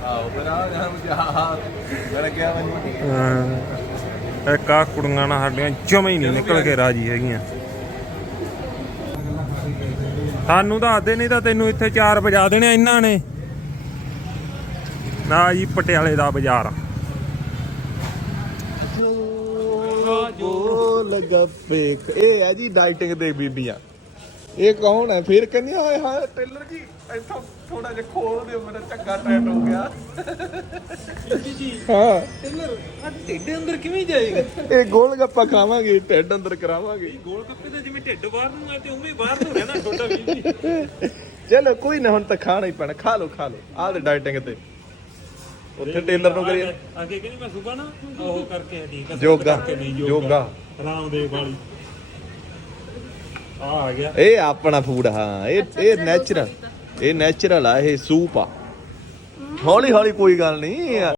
[SPEAKER 1] ਆਓ ਫਿਰ ਆ ਮੁਝਾ ਮੈਂ ਕਿਹਾ ਮੈਨੂੰ।
[SPEAKER 2] ਹਾਂ। ਇੱਕ ਆ ਕੁੜੀਆਂ ਨਾ ਸਾਡੀਆਂ ਜਮਾ ਹੀ ਨਹੀਂ ਨਿਕਲ ਕੇ ਰਾਜੀ ਹੈਗੀਆਂ। ਸਾਨੂੰ ਦੱਸਦੇ ਨਹੀਂ ਤਾਂ ਤੈਨੂੰ ਇੱਥੇ 4 ਵਜਾ ਦੇਣੇ ਇਹਨਾਂ ਨੇ। ਨਾ ਜੀ, ਪਟਿਆਲੇ ਦਾ ਬਾਜ਼ਾਰ
[SPEAKER 1] ਗੋਲ ਗੱਪੇ। ਇਹ ਹੈ ਜੀ ਡਾਈਟਿੰਗ ਦੇ ਬੀਬੀਆਂ। ਇਹ ਕੌਣ ਹੈ? ਫਿਰ ਕਹਿੰਦੀ, ਹਾਏ ਹਾਏ, ਟੇਲਰ ਜੀ, ਇੱਥੋਂ ਥੋੜਾ ਜਿਹਾ ਖੋਲ ਦਿਓ, ਮੇਰਾ ਚੱਕਾ ਟਾਈਟ ਹੋ ਗਿਆ। ਹਾਂ।
[SPEAKER 2] ਢਿੱਡ ਅੰਦਰ ਕਿਵੇਂ ਜਾਏਗਾ
[SPEAKER 1] ਇਹ ਗੋਲ ਗੱਪਾ ਖਾਵਾਂਗੇ, ਢਿੱਡ ਅੰਦਰ ਕਰਾਵਾਂਗੇ।
[SPEAKER 2] ਗੋਲ ਗੱਪੇ ਤੇ ਜਿਵੇਂ ਢਿੱਡ ਬਾਹਰ ਨੂੰ ਆ ਤੇ ਉਵੇਂ ਬਾਹਰ ਨੂੰ ਰਹਿਣਾ ਛੋਟਾ ਵੀ
[SPEAKER 1] ਚਲੋ, ਕੋਈ ਨਾ, ਹੁਣ ਤਾਂ ਖਾਣਾ ਹੀ ਪੈਣਾ। ਖਾ ਲਓ ਖਾ ਲਓ। ਆਹ ਦੇ ਡਾਈਟਿੰਗ ਤੇ। ਉੱਥੇ ਟੇਲਰ ਨੂੰ ਕਰੀਏ।
[SPEAKER 2] ਅੱਗੇ ਕਹਿੰਦੀ ਮੈਂ ਸੁਬਾ ਨਾ ਉਹ ਕਰਕੇ ਹਟੀ। ਕਸਰਤ
[SPEAKER 1] ਯੋਗਾ
[SPEAKER 2] ਕਰਕੇ ਨਹੀਂ,
[SPEAKER 1] ਯੋਗਾ
[SPEAKER 2] ਰਾਮਦੇਵ ਵਾਲੀ। ਆ ਆ ਗਿਆ।
[SPEAKER 1] ਇਹ ਆਪਣਾ ਫੂਡ ਹਾਂ ਇਹ ਇਹ ਨੈਚੁਰਲ ਇਹ ਨੈਚੁਰਲ ਆ ਇਹ ਸੂਪ ਆ। ਹੌਲੀ ਹੌਲੀ ਕੋਈ ਗੱਲ ਨਹੀਂ।